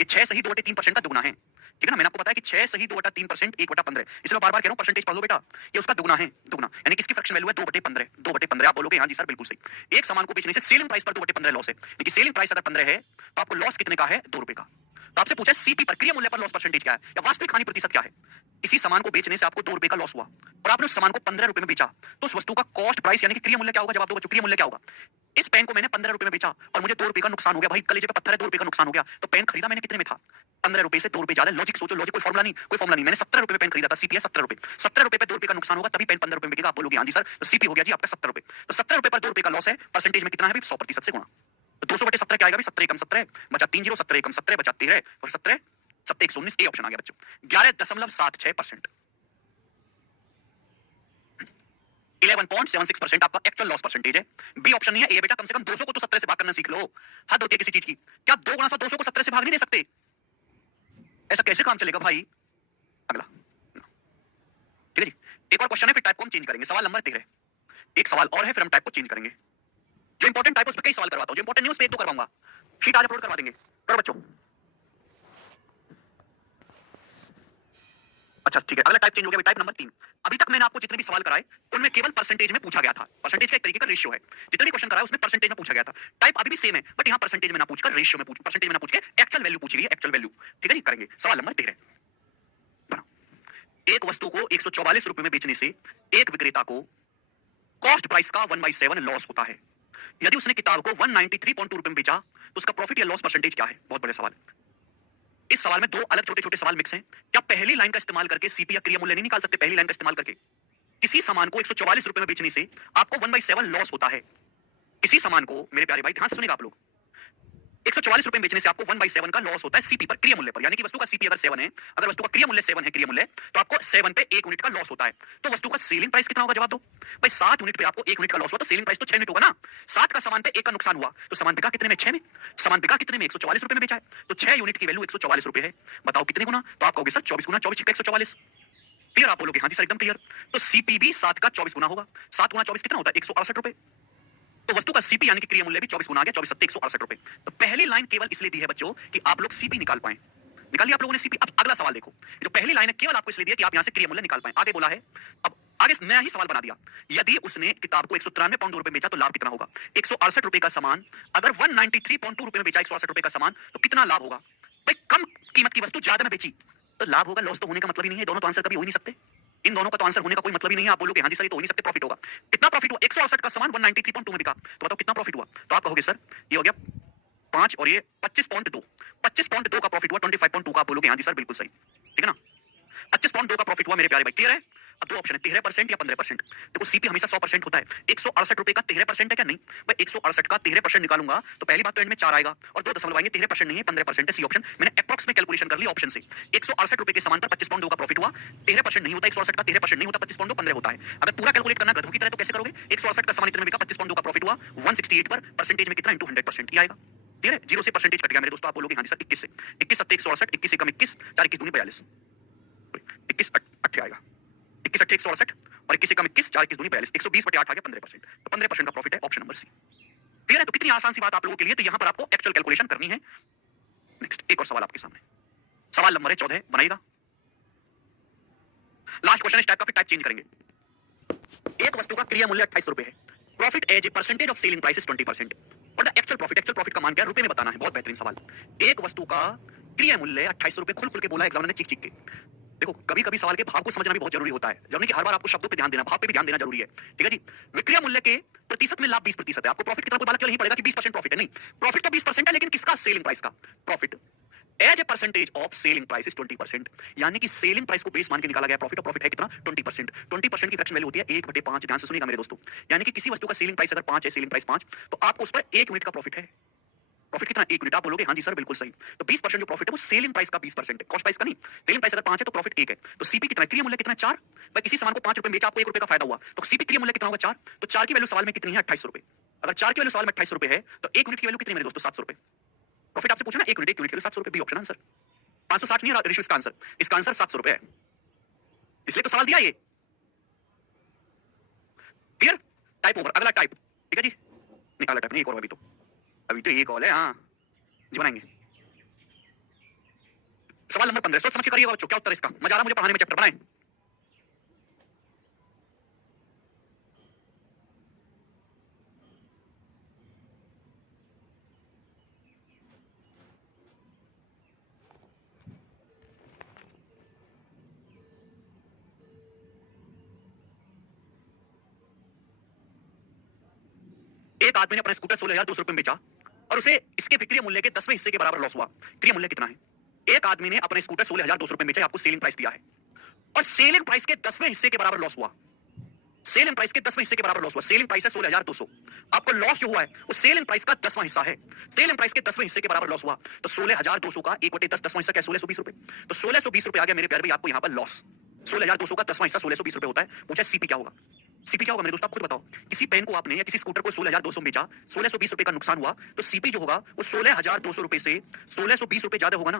ये 6 सही 2/3% का दुगना है, ठीक है ना? मैंने आपको बताया कि 6 सही 2/3%, 1/15, इसलिए मैं बार बार कह रहा हूं परसेंटेज पढ़ लो बेटा, ये उसका दुगना है, दुगना, यानी किसकी फ्रैक्शन वैल्यू है? 2/15, 2/15। आप बोलोगे हाँ जी सर बिल्कुल सही। एक सामान को बेचने से सेलिंग प्राइस पर 2/15 लॉस है, लेकिन सेलिंग प्राइस अगर 15 है तो आपको लॉस कितने का है? 2 रुपए का। तो आपसे पूछा सीपी पर, क्रिय मूल्य पर लॉस परसेंटेज क्या है, या वास्तविक हानि प्रतिशत क्या है? इसी सामान को बेचने से आपको 2 रुपए का लॉस हुआ और आपने उस सामान को 15 रुपए में बेचा, तो उस वस्तु का कॉस्ट प्राइस यानी कि क्रिय मूल्य क्या होगा? जवाब दो बच्चों, क्रिय मूल्य क्या होगा? इस पेन को मैंने 15 रुपए में बेचा और मुझे 2 रुपए का नुकसान हो गया। भाई कलेजे पे पत्थर है, 2 रुपए का नुकसान हो गया, तो पेन खरीदा मैंने कितने में था? 15 रुपए से 2 रुपए ज्यादा। लॉजिक सोचो, लॉजिक, कोई फॉर्मूला नहीं, कोई फॉर्मूला नहीं। मैंने 17 रुपए में पेन खरीदा था, सीपी है 17 रुपए। 17 रुपए पे 2 रुपए का नुकसान होगा तभी पेन 15 रुपए में बिकेगा। आप बोलोगे हाँ जी सर, तो सीपी हो गया जी आपका 70 रुपए। तो 70 रुपए पर 2 रुपए का लॉस है, परसेंटेज में कितना है? 100% से गुणा, तो 200/17 क्या आएगा? 17 एकम 17 बचा 3 जीरो, 17 एकम 17 बचा 13 और 17 17 119, ए ऑप्शन आ गया बच्चों, 11.76%। 11.76% आपका एक्चुअल लॉस परसेंटेज है। बी ऑप्शन नहीं है, ए बेटा। कम से कम 200 को तो 17 से भाग करना सीख लो, हद होती है किसी चीज की। क्या 2 गुना 100 200 को 17 से भाग नहीं दे सकते? ऐसा कैसे काम चलेगा भाई? अगला, ठीक है जी। एक और क्वेश्चन है, फिर टाइप को हम चेंज करेंगे। सवाल नंबर 13, एक सवाल और है, फिर हम टाइप को चेंज करेंगे। जो इंपॉर्टेंट टाइप उस पर कई सवाल करवाता हूं, जो इंपॉर्टेंट न्यूज पे एक तो करवाऊंगा, शीट आज अपलोड करवा देंगे। करो बच्चों। अच्छा ठीक है, अगला टाइप चेंज हो गया, टाइप नंबर 3। अभी तक मैंने आपको जितने भी सवाल कराए उनमें केवल परसेंटेज में पूछा गया था। परसेंटेज का एक तरीके का रेशियो है। जितने भी क्वेश्चन कराए उसमें परसेंटेज में पूछा गया था। टाइप अभी भी सेम है, बट यहां परसेंटेज में ना पूछकर रेशियो में परसेंटेज में ना पूछ के एक्चुअल वैल्यू पूछ रही है, एक्चुअल वैल्यू। ठीक है जी, करेंगे। सवाल नंबर 13 बनाओ। एक वस्तु को 144 रुपए में बेचने से एक विक्रेता को कॉस्ट प्राइस का 1/7 लॉस होता है। यदि उसने किताब को 193.2 रुपए में बेचा तो उसका प्रॉफिट या लॉस परसेंटेज क्या है? बहुत बड़े सवाल। इस सवाल में दो अलग छोटे छोटे सवाल मिक्स हैं। क्या पहली लाइन का इस्तेमाल करके सीपी या क्रिया मूल्य नहीं निकाल सकते? पहली लाइन का इस्तेमाल करके किसी सामान को 144 रुपए में बेचने से आपको 1/7 लॉस होता है। इसी सामान को, मेरे प्यारे भाई ध्यान से सुनिएगा आप लोग, 144 रुपए में बेचने से आपको 1/7 का लॉस होता है सीपी पर, क्रिया मूल्य पर। यानी कि वस्तु का सीपी अगर 7 है, अगर वस्तु का क्रिया मूल्य 7 है, क्रिया मूल्य, तो आपको 7 पे 1 यूनिट का लॉस होता है। तो वस्तु का सेलिंग प्राइस कितना होगा? जवाब दो भाई। 7 यूनिट पे आपको 1 यूनिट का लॉस हुआ तो सेलिंग प्राइस तो 6 यूनिट होगा ना। 7 का सामान पे 1 का नुकसान हुआ तो सामान बिका कितने में? 6 में। सामान बिका कितने में? 144 रुपए में बेचा है, तो 6 यूनिट की वैल्यू 144 रुपए है। बताओ कितने गुना? तो आप कहोगे सर 24 गुना, 24 का 144। फिर आप बोलोगे हाँ जी सर एकदम क्लियर। तो सीपी भी 7 का 24 गुना होगा। 7 गुना 24 कितना होता है? 168 रुपए। तो वस्तु का सीपी यानी कि क्रिया मूल्य भी 24 गुना आ गया, 24 सत्ते 168 रुपए। तो पहली लाइन केवल इसलिए दी है बच्चों कि आप लोग सीपी निकाल पाए। निकाल लिया आप लोगों ने सीपी। अब अगला सवाल देखो, जो पहली लाइन है केवल आपको इसलिए दिया कि आप यहां से क्रिया मूल्य निकाल पाए। आगे बोला है, अब आगे नया ही सवाल बना दिया। यदि उसने किताब को 193.2 रुपए बेचा तो लाभ कितना होगा? 168 रुपए का सामान अगर 193.2 रुपए में बेचा, 168 रुपए का सामान, तो कितना लाभ होगा? भाई कम कीमत की वस्तु ज्यादा में बेची तो लाभ होगा। लॉस तो होने का मतलब ही नहीं है। दोनों तो आंसर कभी हो ही नहीं सकते। इन दोनों का तो आंसर होने का कोई मतलब ही नहीं है। आप बोलोगे हाँ जी सर ये तो हो नहीं सकते, प्रॉफिट होगा। कितना प्रॉफिट हुआ? 168 का सामान 193.2 में बिका, तो बताओ कितना प्रॉफिट हुआ? तो आप कहोगे सर ये हो गया 5 और ये 25.2, 25.2 का प्रॉफिट हुआ, 25.2 का। आप बोलोगे हाँ जी सर बिल्कुल सही। ठीक है ना? 25.2 का प्रॉफिट हुआ मेरे प्यारे भाई, क्लियर है? अब दो ऑप्शन है, 13% या 15%। देखो सीपी हमेशा 100% होता है। 168 रुपए का 13% है क्या? नहीं भाई, 168 का 13% निकालूंगा तो पहली बात तो एंड में 4 आएगा और दो दशमलव आएंगे। 13% नहीं है, 15% है। C option. मैंने अप्रॉक्स में कैलकुलेशन कर ली ऑप्शन से। 168 रुपए के सामान पर 25.2 का प्रॉफिट हुआ। 13% नहीं होता, 168 का 13% नहीं होता, 25.2 15 होता है। अगर पूरा कैलकुलेट करना गधों की तरह तो कैसे करोगे? 168 का सामान इतने में बिका, 25.2 का प्रॉफिट हुआ, 168 पर परसेंटेज में कितना इंटू 100% ये आएगा। क्लियर है? जीरो से परसेंटेज कट गया मेरे दोस्तों। आप बोलोगे हाँ जी सर 21 से। 21 सत्ते 168, 21 एकम 21, 4 21 दूनी 42, 21 अट्ठे आएगा। 21 अट्ठे 168 और 21 एकम 21, 4 21 दूनी 42, 120 बटे 8 आ गया 15%। तो 15% का प्रॉफिट है, ऑप्शन नंबर सी। क्लियर है? तो कितनी आसान सी बात आप लोगों के लिए। तो यहां पर आपको एक्चुअल कैलकुलेशन करनी है। नेक्स्ट एक और सवाल आपके सामने, सवाल नंबर है 14, बनाइएगा। लास्ट क्वेश्चन इस टाइप का, फिर टाइप चेंज करेंगे। एक वस्तु का क्रिया मूल्य 28 रुपए है। Profit as a percentage of selling price is 20%। और the actual profit, actual profit का मान क्या है? रुपए में बताना है। बहुत बेहतरीन सवाल। एक वस्तु का क्रिया मूल्य 28 रुपए, खुल खुल के बोला एग्जामिनर ने, चिक चिक के। देखो कभी कभी सवाल के भाव को समझना भी बहुत जरूरी होता है। जरूरी कि हर बार आपको शब्दों पे ध्यान देना, भाव पे भी ध्यान देना जरूरी है। ठीक है जी? विक्रय मूल्य के प्रतिशत में लाभ 20% है। आपको प्रॉफिट कितना कोई बात नहीं पड़ेगा कि 20% प्रॉफिट है, नहीं। प्रॉफिट तो 20% है, लेकिन किसका? सेलिंग प्राइस का। Profit as a percentage of selling price is 20%। यानी कि सेलिंग प्राइस को बेस मान के निकाला गया प्रॉफिट, और प्रॉफिट है कितना? 20%। 20% की फ्रैक्शन वैल्यू होती है 1/5। ध्यान से सुनिएगा मेरे दोस्तों। यानी कि किसी वस्तु का सेलिंग प्राइस अगर 5 है, सेलिंग प्राइस 5, तो आपको उस पर 1 यूनिट का प्रॉफिट है। प्रॉफिट कितना? 1 यूनिट। आप बोलोगे हाँ जी सर बिल्कुल सही। तो 20% जो प्रॉफिट है वो सेलिंग प्राइस का 20% है, कॉस्ट प्राइस का नहीं। सेलिंग प्राइस अगर 5 है तो प्रॉफिट 1 है। तो सीपी कितना है? क्रिया मूल्य कितना है? 4। भाई किसी सामान को 5 रुपए में बेचा, आपको 1 रुपए का फायदा हुआ, तो सीपी क्रिया मूल्य कितना होगा? 4। तो 4 की वैल्यू सवाल में कितनी है? 28 रुपए। अगर 4 की वैल्यू सवाल में 28 रुपए है तो 1 यूनिट की वैल्यू कितनी है मेरे दोस्तों? 700 रुपए। प्रॉफिट आपसे पूछा ना, 1 यूनिट, 1 यूनिट की वैल्यू 700 रुपए। B option answer. 560 नहीं है रेशियो इसका आंसर। इसका आंसर 700 रुपए है, इसलिए तो सवाल दिया ये। क्लियर? Type over. अगला टाइप। ठीक है जी? निकाला टाइप नहीं, एक और अभी तो एक और है। हाँ जी, बनाएंगे। सवाल नंबर 15 सोच समझ के करिएगा बच्चों। क्या उत्तर है इसका? मजा आ रहा मुझे पढ़ाने में। चैप्टर बनाएं। एक आदमी ने अपना स्कूटर 16,200 रुपए में बेचा और उसे इसके विक्रय मूल्य के 10वें हिस्से के बराबर लॉस हुआ। क्रिय मूल्य कितना है? एक आदमी ने अपना स्कूटर 16,200 रुपए में बेचा, आपको सेलिंग प्राइस दिया है, और सेलिंग प्राइस के 10वें हिस्से के बराबर लॉस हुआ। सेलिंग प्राइस के 10वें हिस्से के बराबर लॉस हुआ। सेलिंग प्राइस है 16,200। आपको लॉस जो हुआ है वो सेलिंग प्राइस का 10वां हिस्सा है। सेलिंग प्राइस के 10वें हिस्से के बराबर लॉस हुआ, तो 16,200 का 1/10 10वां हिस्सा क्या? 1620 रुपए। तो 1620 रुपए आ गया मेरे प्यारे भाई आपको यहाँ पर लॉस। 16,200 का 10वां हिस्सा 1620 रुपए होता है। पूछा सीपी क्या होगा? सीपी क्या होगा मेरे दोस्त? आप खुद बताओ। किसी पेन को आपने या किसी स्कूटर को 16,200 में बेचा, 1620 रुपए का नुकसान हुआ, तो सीपी जो होगा वो 16,200 रुपए से 1620 रुपए ज्यादा होगा ना।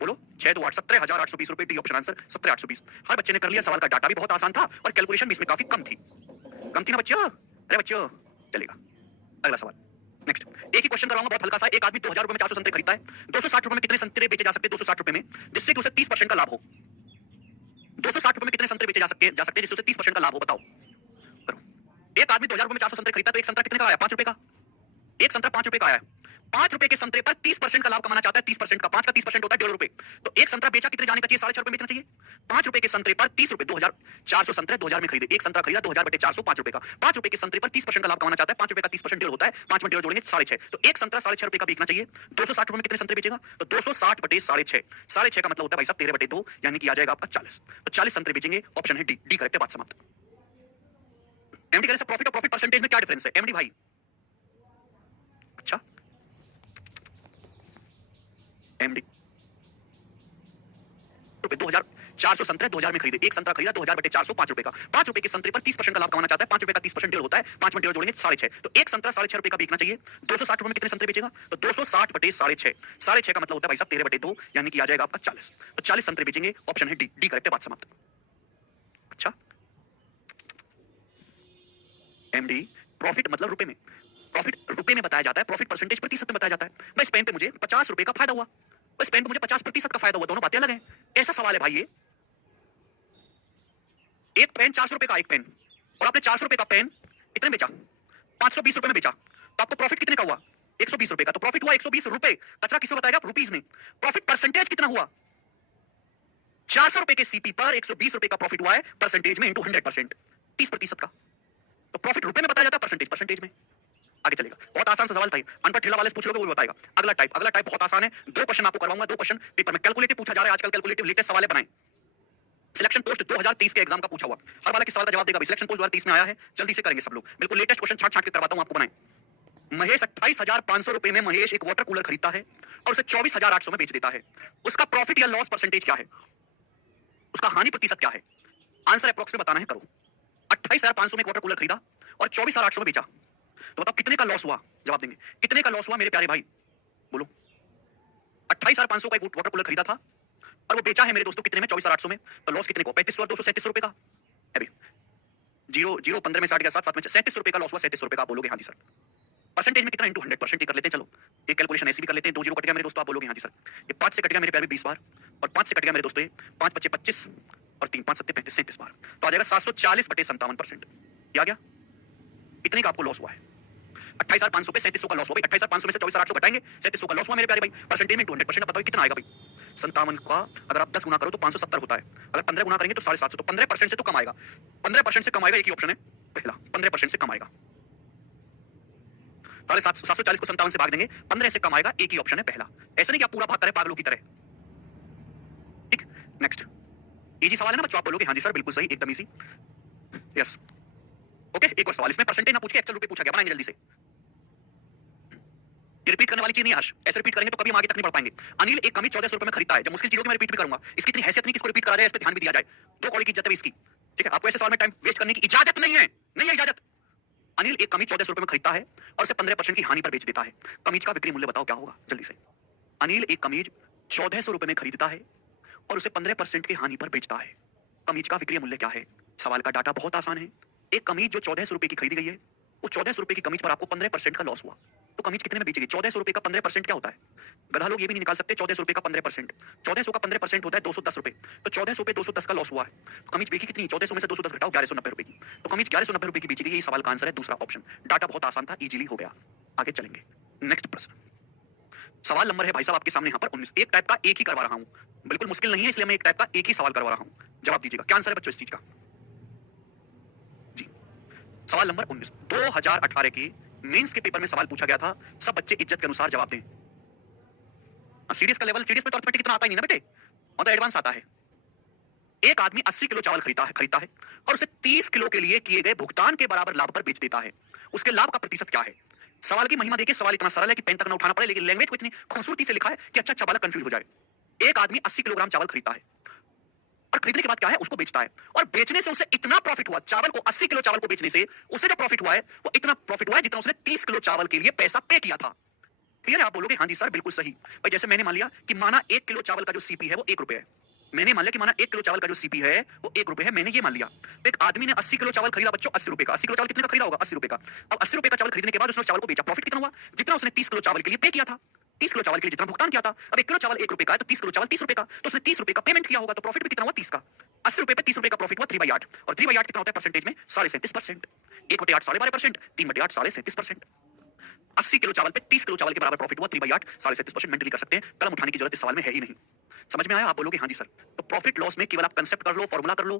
बोलो 6 2 8 17,820 रुपए। D option answer 17,820। हर बच्चे ने कर लिया। सवाल का डाटा भी बहुत आसान था और कैलकुलेशन भी इसमें काफी कम थी। कम थी ना बच्चों? अरे बच्चों चलेगा। अगला सवाल नेक्स्ट। एक ही क्वेश्चन कराऊंगा, बहुत हल्का सा। एक आदमी 2,000 रुपए में 400 संतरे खरीदता है। 260 रुपए में कितने संतरे बेचे जा सकते हैं? 260 रुपए में, जिससे कि उसे 30% का लाभ हो। 260 रुपए में कितने संतरे बेचे जा सकते हैं जिससे उसे 30% का लाभ हो? बताओ करो। एक आदमी 2000 रुपए में 400 संतरे खरीदता है तो एक संतरा कितने का आया? 5 रुपए का। एक संतरा 5 रुपए का आया। 5 रुपए के संतरे पर 30% का लाभ कमाना चाहता है। 30% का 5 का 30% होता है 1.5 रुपए। तो एक संतरा बेचा कितने जाने का चाहिए? 6.5 रुपए में बेचना चाहिए। 5 रुपए के संतरे पर 30 रुपए 2400 संतरे 2000 में खरीदे। एक संतरा खरीदा 2000 बटे 400 5 रुपए का। 5 रुपए के संतरे पर 30% का लाभ कमाना चाहता है। 5 रुपए का 30% डेढ़ होता है। 5 में डेढ़ जोड़ेंगे 6.5। तो एक संतरा 6.5 रुपए का बेचना चाहिए। 260 रुपए में कितने संतरे बेचेगा? तो 260 बटे 6.5। 6.5 का मतलब होता है भाई साहब 13 बटे 2 यानी कि आ जाएगा आपका 40। तो 40 संतरे बेचेंगे। ऑप्शन है डी। डी करेक्ट है, बात समाप्त। एमडी कह रहे प्रॉफिट और प्रॉफिट परसेंटेज में क्या डिफरेंस है? एमडी भाई अच्छा एमडी रुपए 2400 संतरे 2000 में खरीदे। एक संतरा खरीदा 2000 बटे 400 5 रुपए का। 5 रुपए के संतरे पर 30% का लाभ कमाना चाहता है। 5 रुपए का 30% डेढ़ होता है। 5 में डेढ़ जोड़ेंगे 6.5। तो एक संतरा 6.5 रुपए का बेचना चाहिए। 260 रुपए में कितने संतरे बेचेगा? तो 260 बटे 6.5। 6.5 का मतलब होता है भाई साहब 13 बटे 2 यानी कि आ जाएगा आपका 40। तो 40 संतरे बेचेंगे। ऑप्शन है डी। डी करेक्ट है, बात समाप्त। अच्छा एमडी प्रॉफिट मतलब रुपए में। प्रॉफिट रुपए में बताया जाता है, प्रॉफिट परसेंटेज प्रतिशत में बताया जाता है। भाई इस पेन पे मुझे 50 रुपए का फायदा हुआ, इस पेन पे मुझे 50% का फायदा हुआ, दोनों बातें अलग हैं। कैसा सवाल है भाई ये? एक पेन 400 रुपए का, एक पेन, और आपने 400 रुपए का पेन कितने बेचा? 520 रुपए में बेचा। तो आपको प्रॉफिट कितने का हुआ? 120 रुपए का। तो प्रॉफिट हुआ 120 रुपए। कचरा किसमें बताएगा? रुपीज में। प्रॉफिट परसेंटेज कितना हुआ? 400 रुपए के सीपी पर 120 रुपए का प्रॉफिट हुआ है परसेंटेज में इंटू 100%, 30% का। तो प्रॉफिट रुपए में बताया जाता है, परसेंटेज परसेंटेज में। आगे चलेगा। बहुत आसान सा सवाल था ये, अनपढ़ ठेला वाले से पूछ लोगे वो बताएगा। अगला टाइप बहुत आसान है। 2 क्वेश्चन आपको करवाऊंगा। 2 क्वेश्चन पेपर में कैलकुलेटिव पूछा जा रहा है आजकल। कैलकुलेटिव लेटेस्ट सवाल बनाएं। सिलेक्शन पोस्ट 2023 के एग्जाम का पूछा हुआ, हर वाला किस सवाल का जवाब देगा? सिलेक्शन पोस्ट 2023 में आया है, जल्दी से करेंगे सब लोग। बिल्कुल लेटेस्ट क्वेश्चन छाट छाट के करवाता हूं आपको। बनाएं। महेश 28,500 रुपए में महेश एक वाटर कूलर खरीदता है और उसे 24,800 में बेच देता है। उसका प्रॉफिट या लॉस परसेंटेज क्या है? उसका हानि प्रतिशत क्या है? आंसर अप्रॉक्स में बताना है, करो। 28,500 में एक वाटर कूलर खरीदा और 24,800 में बेचा, तो बताओ कितने का लॉस हुआ? जवाब देंगे। कितने का लॉस हुआ मेरे प्यारे भाई? बोलो। 28,500 का एक वाटर कूलर खरीदा था और वो बेचा है मेरे दोस्तों कितने में? 24,800 में। तो लॉस कितने को? 3500 और 237 रुपए का। अभी 0 15 में 60 गया, 7 7 में 37 रुपए का लॉस हुआ। 37 रुपए का आप बोलोगे हाँ जी सर। परसेंटेज में कितना? इंटू 100% ही कर लेते हैं। चलो एक कैलकुलेशन ऐसी भी कर लेते हैं। 2 जीरो कट गया मेरे दोस्तों, आप बोलोगे हाँ जी सर। ये 5 से कट गया मेरे प्यारे 20 बार, और 5 से कट गया मेरे दोस्तों ये 5 बचे 25 और 3 5 7 35 37 बार। तो आ जाएगा 740 बटे 57%। ये आ गया। इतने का आपको लॉस हुआ है। 28,500 पे 3700 का लॉस हुआ भाई। 28,500 में से 24,800 घटाएंगे, 3700 का लॉस हुआ मेरे प्यारे भाई। परसेंटेज में 200%। बताओ कितना आएगा भाई? 57 का अगर आप 10 गुना करो तो 570 होता है। अगर 15 गुना करेंगे तो 750। तो 15% से तो कम आएगा। 15% से कम आएगा, एक ही ऑप्शन है पहला। 15% से कम आएगा। 740 को 57 से भाग देंगे, 15 से कम आएगा, एक ही ऑप्शन है पहला। ऐसा नहीं कि आप पूरा भाग करें पागलों की तरह। ठीक, नेक्स्ट। इजी सवाल है ना बच्चों, आप बोलोगे हाँ जी सर बिल्कुल सही, एकदम इजी। Yes okay. एक और सवाल, इसमें परसेंटेज ना पूछ के एक्चुअल रुपए पूछा गया, बनाएंगे जल्दी से। ये रिपीट करने वाली चीज नहीं। आज ऐसे रिपीट करेंगे तो कभी हम आगे तक नहीं बढ़ पाएंगे। अनिल एक कमीज 1400 रुपए में खरीदता है। जब मुश्किल चीजों की मैं रिपीट भी करूंगा, इसकी इतनी हैसियत नहीं कि इसको रिपीट करा जाए, इस पे ध्यान भी दिया जाए। 2 कौड़ी की इज्जत है इसकी। ठीक है, आपको ऐसे सवाल में टाइम वेस्ट करने की इजाजत नहीं है, नहीं है इजाजत। अनिल एक कमीज 1400 रुपए में खरीदता है और उसे 15% की हानि पर बेच देता है। कमीज का विक्रय मूल्य बताओ क्या होगा? जल्दी से। अनिल एक कमीज 1400 रुपए में खरीदता है और उसे 15% की हानि पर बेचता है। कमीज का विक्रय मूल्य क्या है? सवाल का डाटा बहुत आसान है। एक कमीज जो 1400 रुपए की खरीदी गई है, वो 1400 रुपए की कमीज पर आपको 15% का लॉस हुआ, तो कमीज कितने में बेचेगी? 1400 रुपए का 15% क्या होता है? गधा लोग ये भी नहीं निकाल सकते। 1400 रुपए का 15%, 1400 का 15% होता है 210 रुपए। तो 1400 पे 210 का लॉस हुआ है, तो कमीज बेची कितनी? 1400 में से 210 घटाओ, 1190 रुपए की। तो कमीज 1190 रुपए की बेची गई। यही सवाल का आंसर है, दूसरा ऑप्शन। डाटा बहुत आसान था, इजीली हो गया। आगे चलेंगे। नेक्स्ट प्रश्न। सवाल नंबर है भाई साहब आपके सामने यहाँ पर 19। एक टाइप का एक ही करवा रहा हूँ, बिल्कुल मुश्किल नहीं है, इसलिए मैं एक टाइप का एक ही सवाल करवा रहा हूँ। जवाब दीजिएगा क्या आंसर है बच्चों इस चीज का? जी, सवाल नंबर 19। 2018 के मेंस के पेपर में सवाल पूछा गया था, सब बच्चे इज्जत के अनुसार जवाब दें। सीडीएस का लेवल, सीडीएस में तो अर्थमेटिक इतना आता ही नहीं ना बेटे, और तो एडवांस आता है। एक आदमी 80 किलो चावल खरीदता है और उसे 30 किलो के लिए किए गए भुगतान के बराबर लाभ पर बेच देता है। उसके लाभ का प्रतिशत क्या है? सवाल की महिमा देखिए, सवाल इतना सरल है कि पेन तक ना उठाना पड़े, लेकिन लैंग्वेज को इतनी खूबसूरती से लिखा है कि अच्छा बालक कंफ्यूज हो जाए। एक आदमी 80 किलोग्राम चावल खरीदता है और खरीदने के बाद क्या है? उसको बेचता है, और बेचने से उसे इतना प्रॉफिट हुआ, चावल को 80 किलो चावल को बेचने से उसे जो प्रॉफिट हुआ है वो इतना प्रॉफिट हुआ है जितना उसने 30 किलो चावल के लिए पैसा पे किया था। क्लियर है? आप बोलोगे हाँ जी सर बिल्कुल सही। भाई जैसे मैंने मान लिया कि माना 1 किलो चावल का जो सीपी है वो 1 रुपए है। मैंने मान लिया कि माना 1 किलो चावल का जो सीपी है वो 1 रुपए है, मैंने ये मान लिया। तो एक आदमी ने 80 किलो चावल खरीदा बच्चों, 80 रुपए का। 80 किलो चावल कितने का खरीदा होगा? 80 रुपए का। अब 80 रुपए का चावल खरीदने के बाद उसने चावल को बेचा, प्रॉफिट कितना हुआ? जितना उसने 30 किलो चावल के लिए पे किया था। 30 किलो चावल के लिए जितना भुगतान किया था, अब 1 किलो चावल 1 रुपए का है तो 30 किलो चावल 30 रुपए का, तो उसने 30 रुपए का पेमेंट किया होगा, तो प्रॉफिट भी कितना हुआ 30 का। 80 रुपए पे 30 रुपए का प्रॉफिट हुआ 3/8, और 3/8 कितना होता है परसेंटेज में 37.5%। 1/8 12.5%, 3/8 37.5%। 80 किलो चावल पे 30 किलो चावल के बराबर प्रॉफिट हुआ 3/8 37.5%। मेंटली कर सकते हैं, कलम उठाने की जरूरत इस सवाल में है ही नहीं। समझ में आया? आप बोलोगे हाँ जी सर। तो प्रॉफिट लॉस में केवल आप कंसेप्ट कर लो, फॉर्मूला कर लो,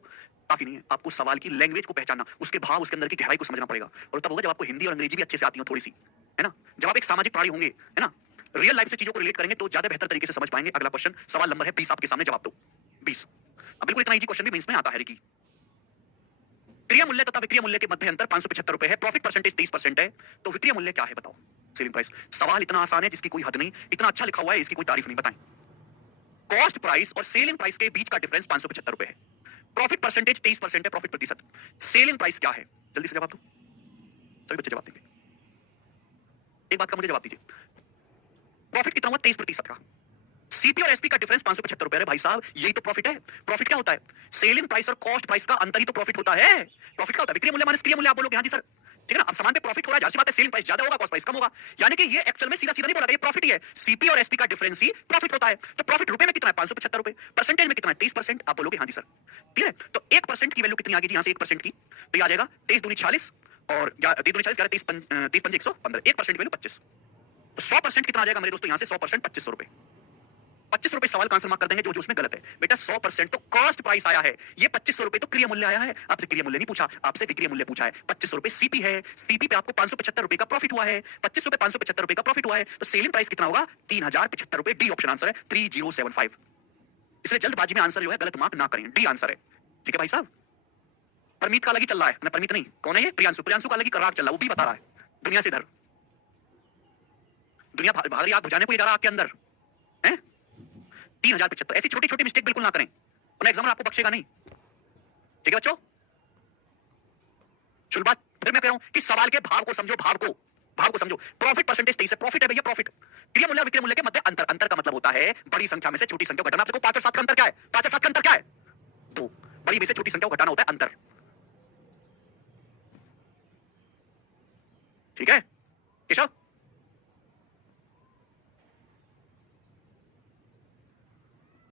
काफी नहीं है। आपको सवाल की लैंग्वेज को पहचानना, उसके भाव, उसके अंदर की गहराई को समझना पड़ेगा, और तब होगा जब आपको हिंदी और अंग्रेजी भी अच्छे से आती हो थोड़ी सी, है ना। जब आप एक सामाजिक प्राणी होंगे, है ना, रियल लाइफ से चीजों को रिलेट करेंगे तो ज्यादा बेहतर तरीके से समझ पाएंगे। अगला क्वेश्चन, सवाल नंबर है 20, आपके सामने जवाब दो। 20 अब बिल्कुल इतना इजी क्वेश्चन भी मेंस में आता है रिकी। क्रिया मूल्य तथा विक्रय मूल्य के मध्य अंतर 575 रुपए है, प्रॉफिट परसेंटेज 30% है, तो विक्रय मूल्य क्या है बताओ। Selling price. सवाल इतना आसान है जिसकी कोई हद नहीं, इतना अच्छा लिखा हुआ है इसकी कोई तारीफ नहीं। बताएं। कॉस्ट प्राइस और सेलिंग प्राइस के बीच का डिफरेंस 575 रुपए है, प्रॉफिट परसेंटेज 23% है, प्रॉफिट प्रतिशत। सेलिंग प्राइस क्या है, जल्दी से जवाब दो। सभी बच्चे जवाब देंगे। एक बात का मुझे जवाब दीजिए, प्रॉफिट कितना हुआ 23% का। सीपी और एसपी का डिफरेंस 575 रुपए है भाई साहब, यही तो प्रॉफिट है। प्रॉफिट क्या होता है, सेलिंग प्राइस और कॉस्ट प्राइस का अंतर ही तो प्रॉफिट होता है। प्रॉफिट क्या होता है, विक्रय मूल्य माइनस क्रिय मूल्य। आप बोलोगे हाँ जी सर, ठीक है ना। अब सामान पे प्रॉफिट हो रहा है, जाहिर सी बात है सेलिंग प्राइस ज्यादा होगा, कॉस्ट प्राइस कम होगा, यानी कि ये एक्चुअल में सीधा सीधा नहीं बोला गया, ये प्रॉफिट ही है। सीपी और एसपी का डिफरेंस ही प्रॉफिट होता है। तो प्रॉफिट रुपए में कितना है 575 रुपए, परसेंटेज में कितना है 23%। आप बोलोगे हाँ जी सर, ठीक है। तो 1% की वैल्यू कितनी आ गई जी, यहां से 1% की, तो ये आ जाएगा 23 दूनी 46, और 23 दूनी 40, 30 पंजे 115, 1% की वैल्यू 25। तो 100% कितना आ जाएगा मेरे दोस्तों, यहां से 100% 2500 रुपए। 25 रुपए सवाल का आंसर मार्क कर देंगे जो जो उसमें गलत है। बेटा 100% तो कॉस्ट प्राइस आया है, ये 2500 रुपए तो क्रिय मूल्य आया है। आपसे क्रिय मूल्य नहीं पूछा, आपसे विक्रय मूल्य पूछा है। 2500 रुपए सीपी है, सीपी पे आपको 575 रुपए का प्रॉफिट हुआ है, 2500 पे 575 रुपए का प्रॉफिट हुआ है, तो सेलिंग प्राइस कितना होगा 3075 रुपए। डी ऑप्शन आंसर है 3075। इसलिए जल्दबाजी में आंसर जो है गलत मार्क ना करें, डी आंसर है। ठीक है भाई साहब। परमीत का अलग ही चल रहा है ना, परमीत नहीं, कौन है ये, प्रियांशु। प्रियांशु का अलग ही करार चल रहा है, वो भी बता रहा है दुनिया से इधर, दुनिया भाग रही आग बुझाने को ही जा रहा है आपके अंदर है। 3075, ऐसी छोटी छोटी मिस्टेक बिल्कुल ना करें, वरना एग्जामिनर आपको बख्शेगा नहीं। ठीक है बच्चों, शुरू बात फिर मैं कह रहा हूं कि सवाल के भाव को समझो, भाव को समझो। प्रॉफिट परसेंटेज 23 है, प्रॉफिट है भैया, प्रॉफिट। क्रिय मूल्य विक्रय मूल्य के मध्य अंतर, अंतर का मतलब होता है बड़ी संख्या में से छोटी संख्या को घटाना। आपको 5 और 7 का अंतर क्या है, 5 और 7 का अंतर क्या है 2, बड़ी में से छोटी संख्या को घटाना होता है अंतर। ठीक है केशव।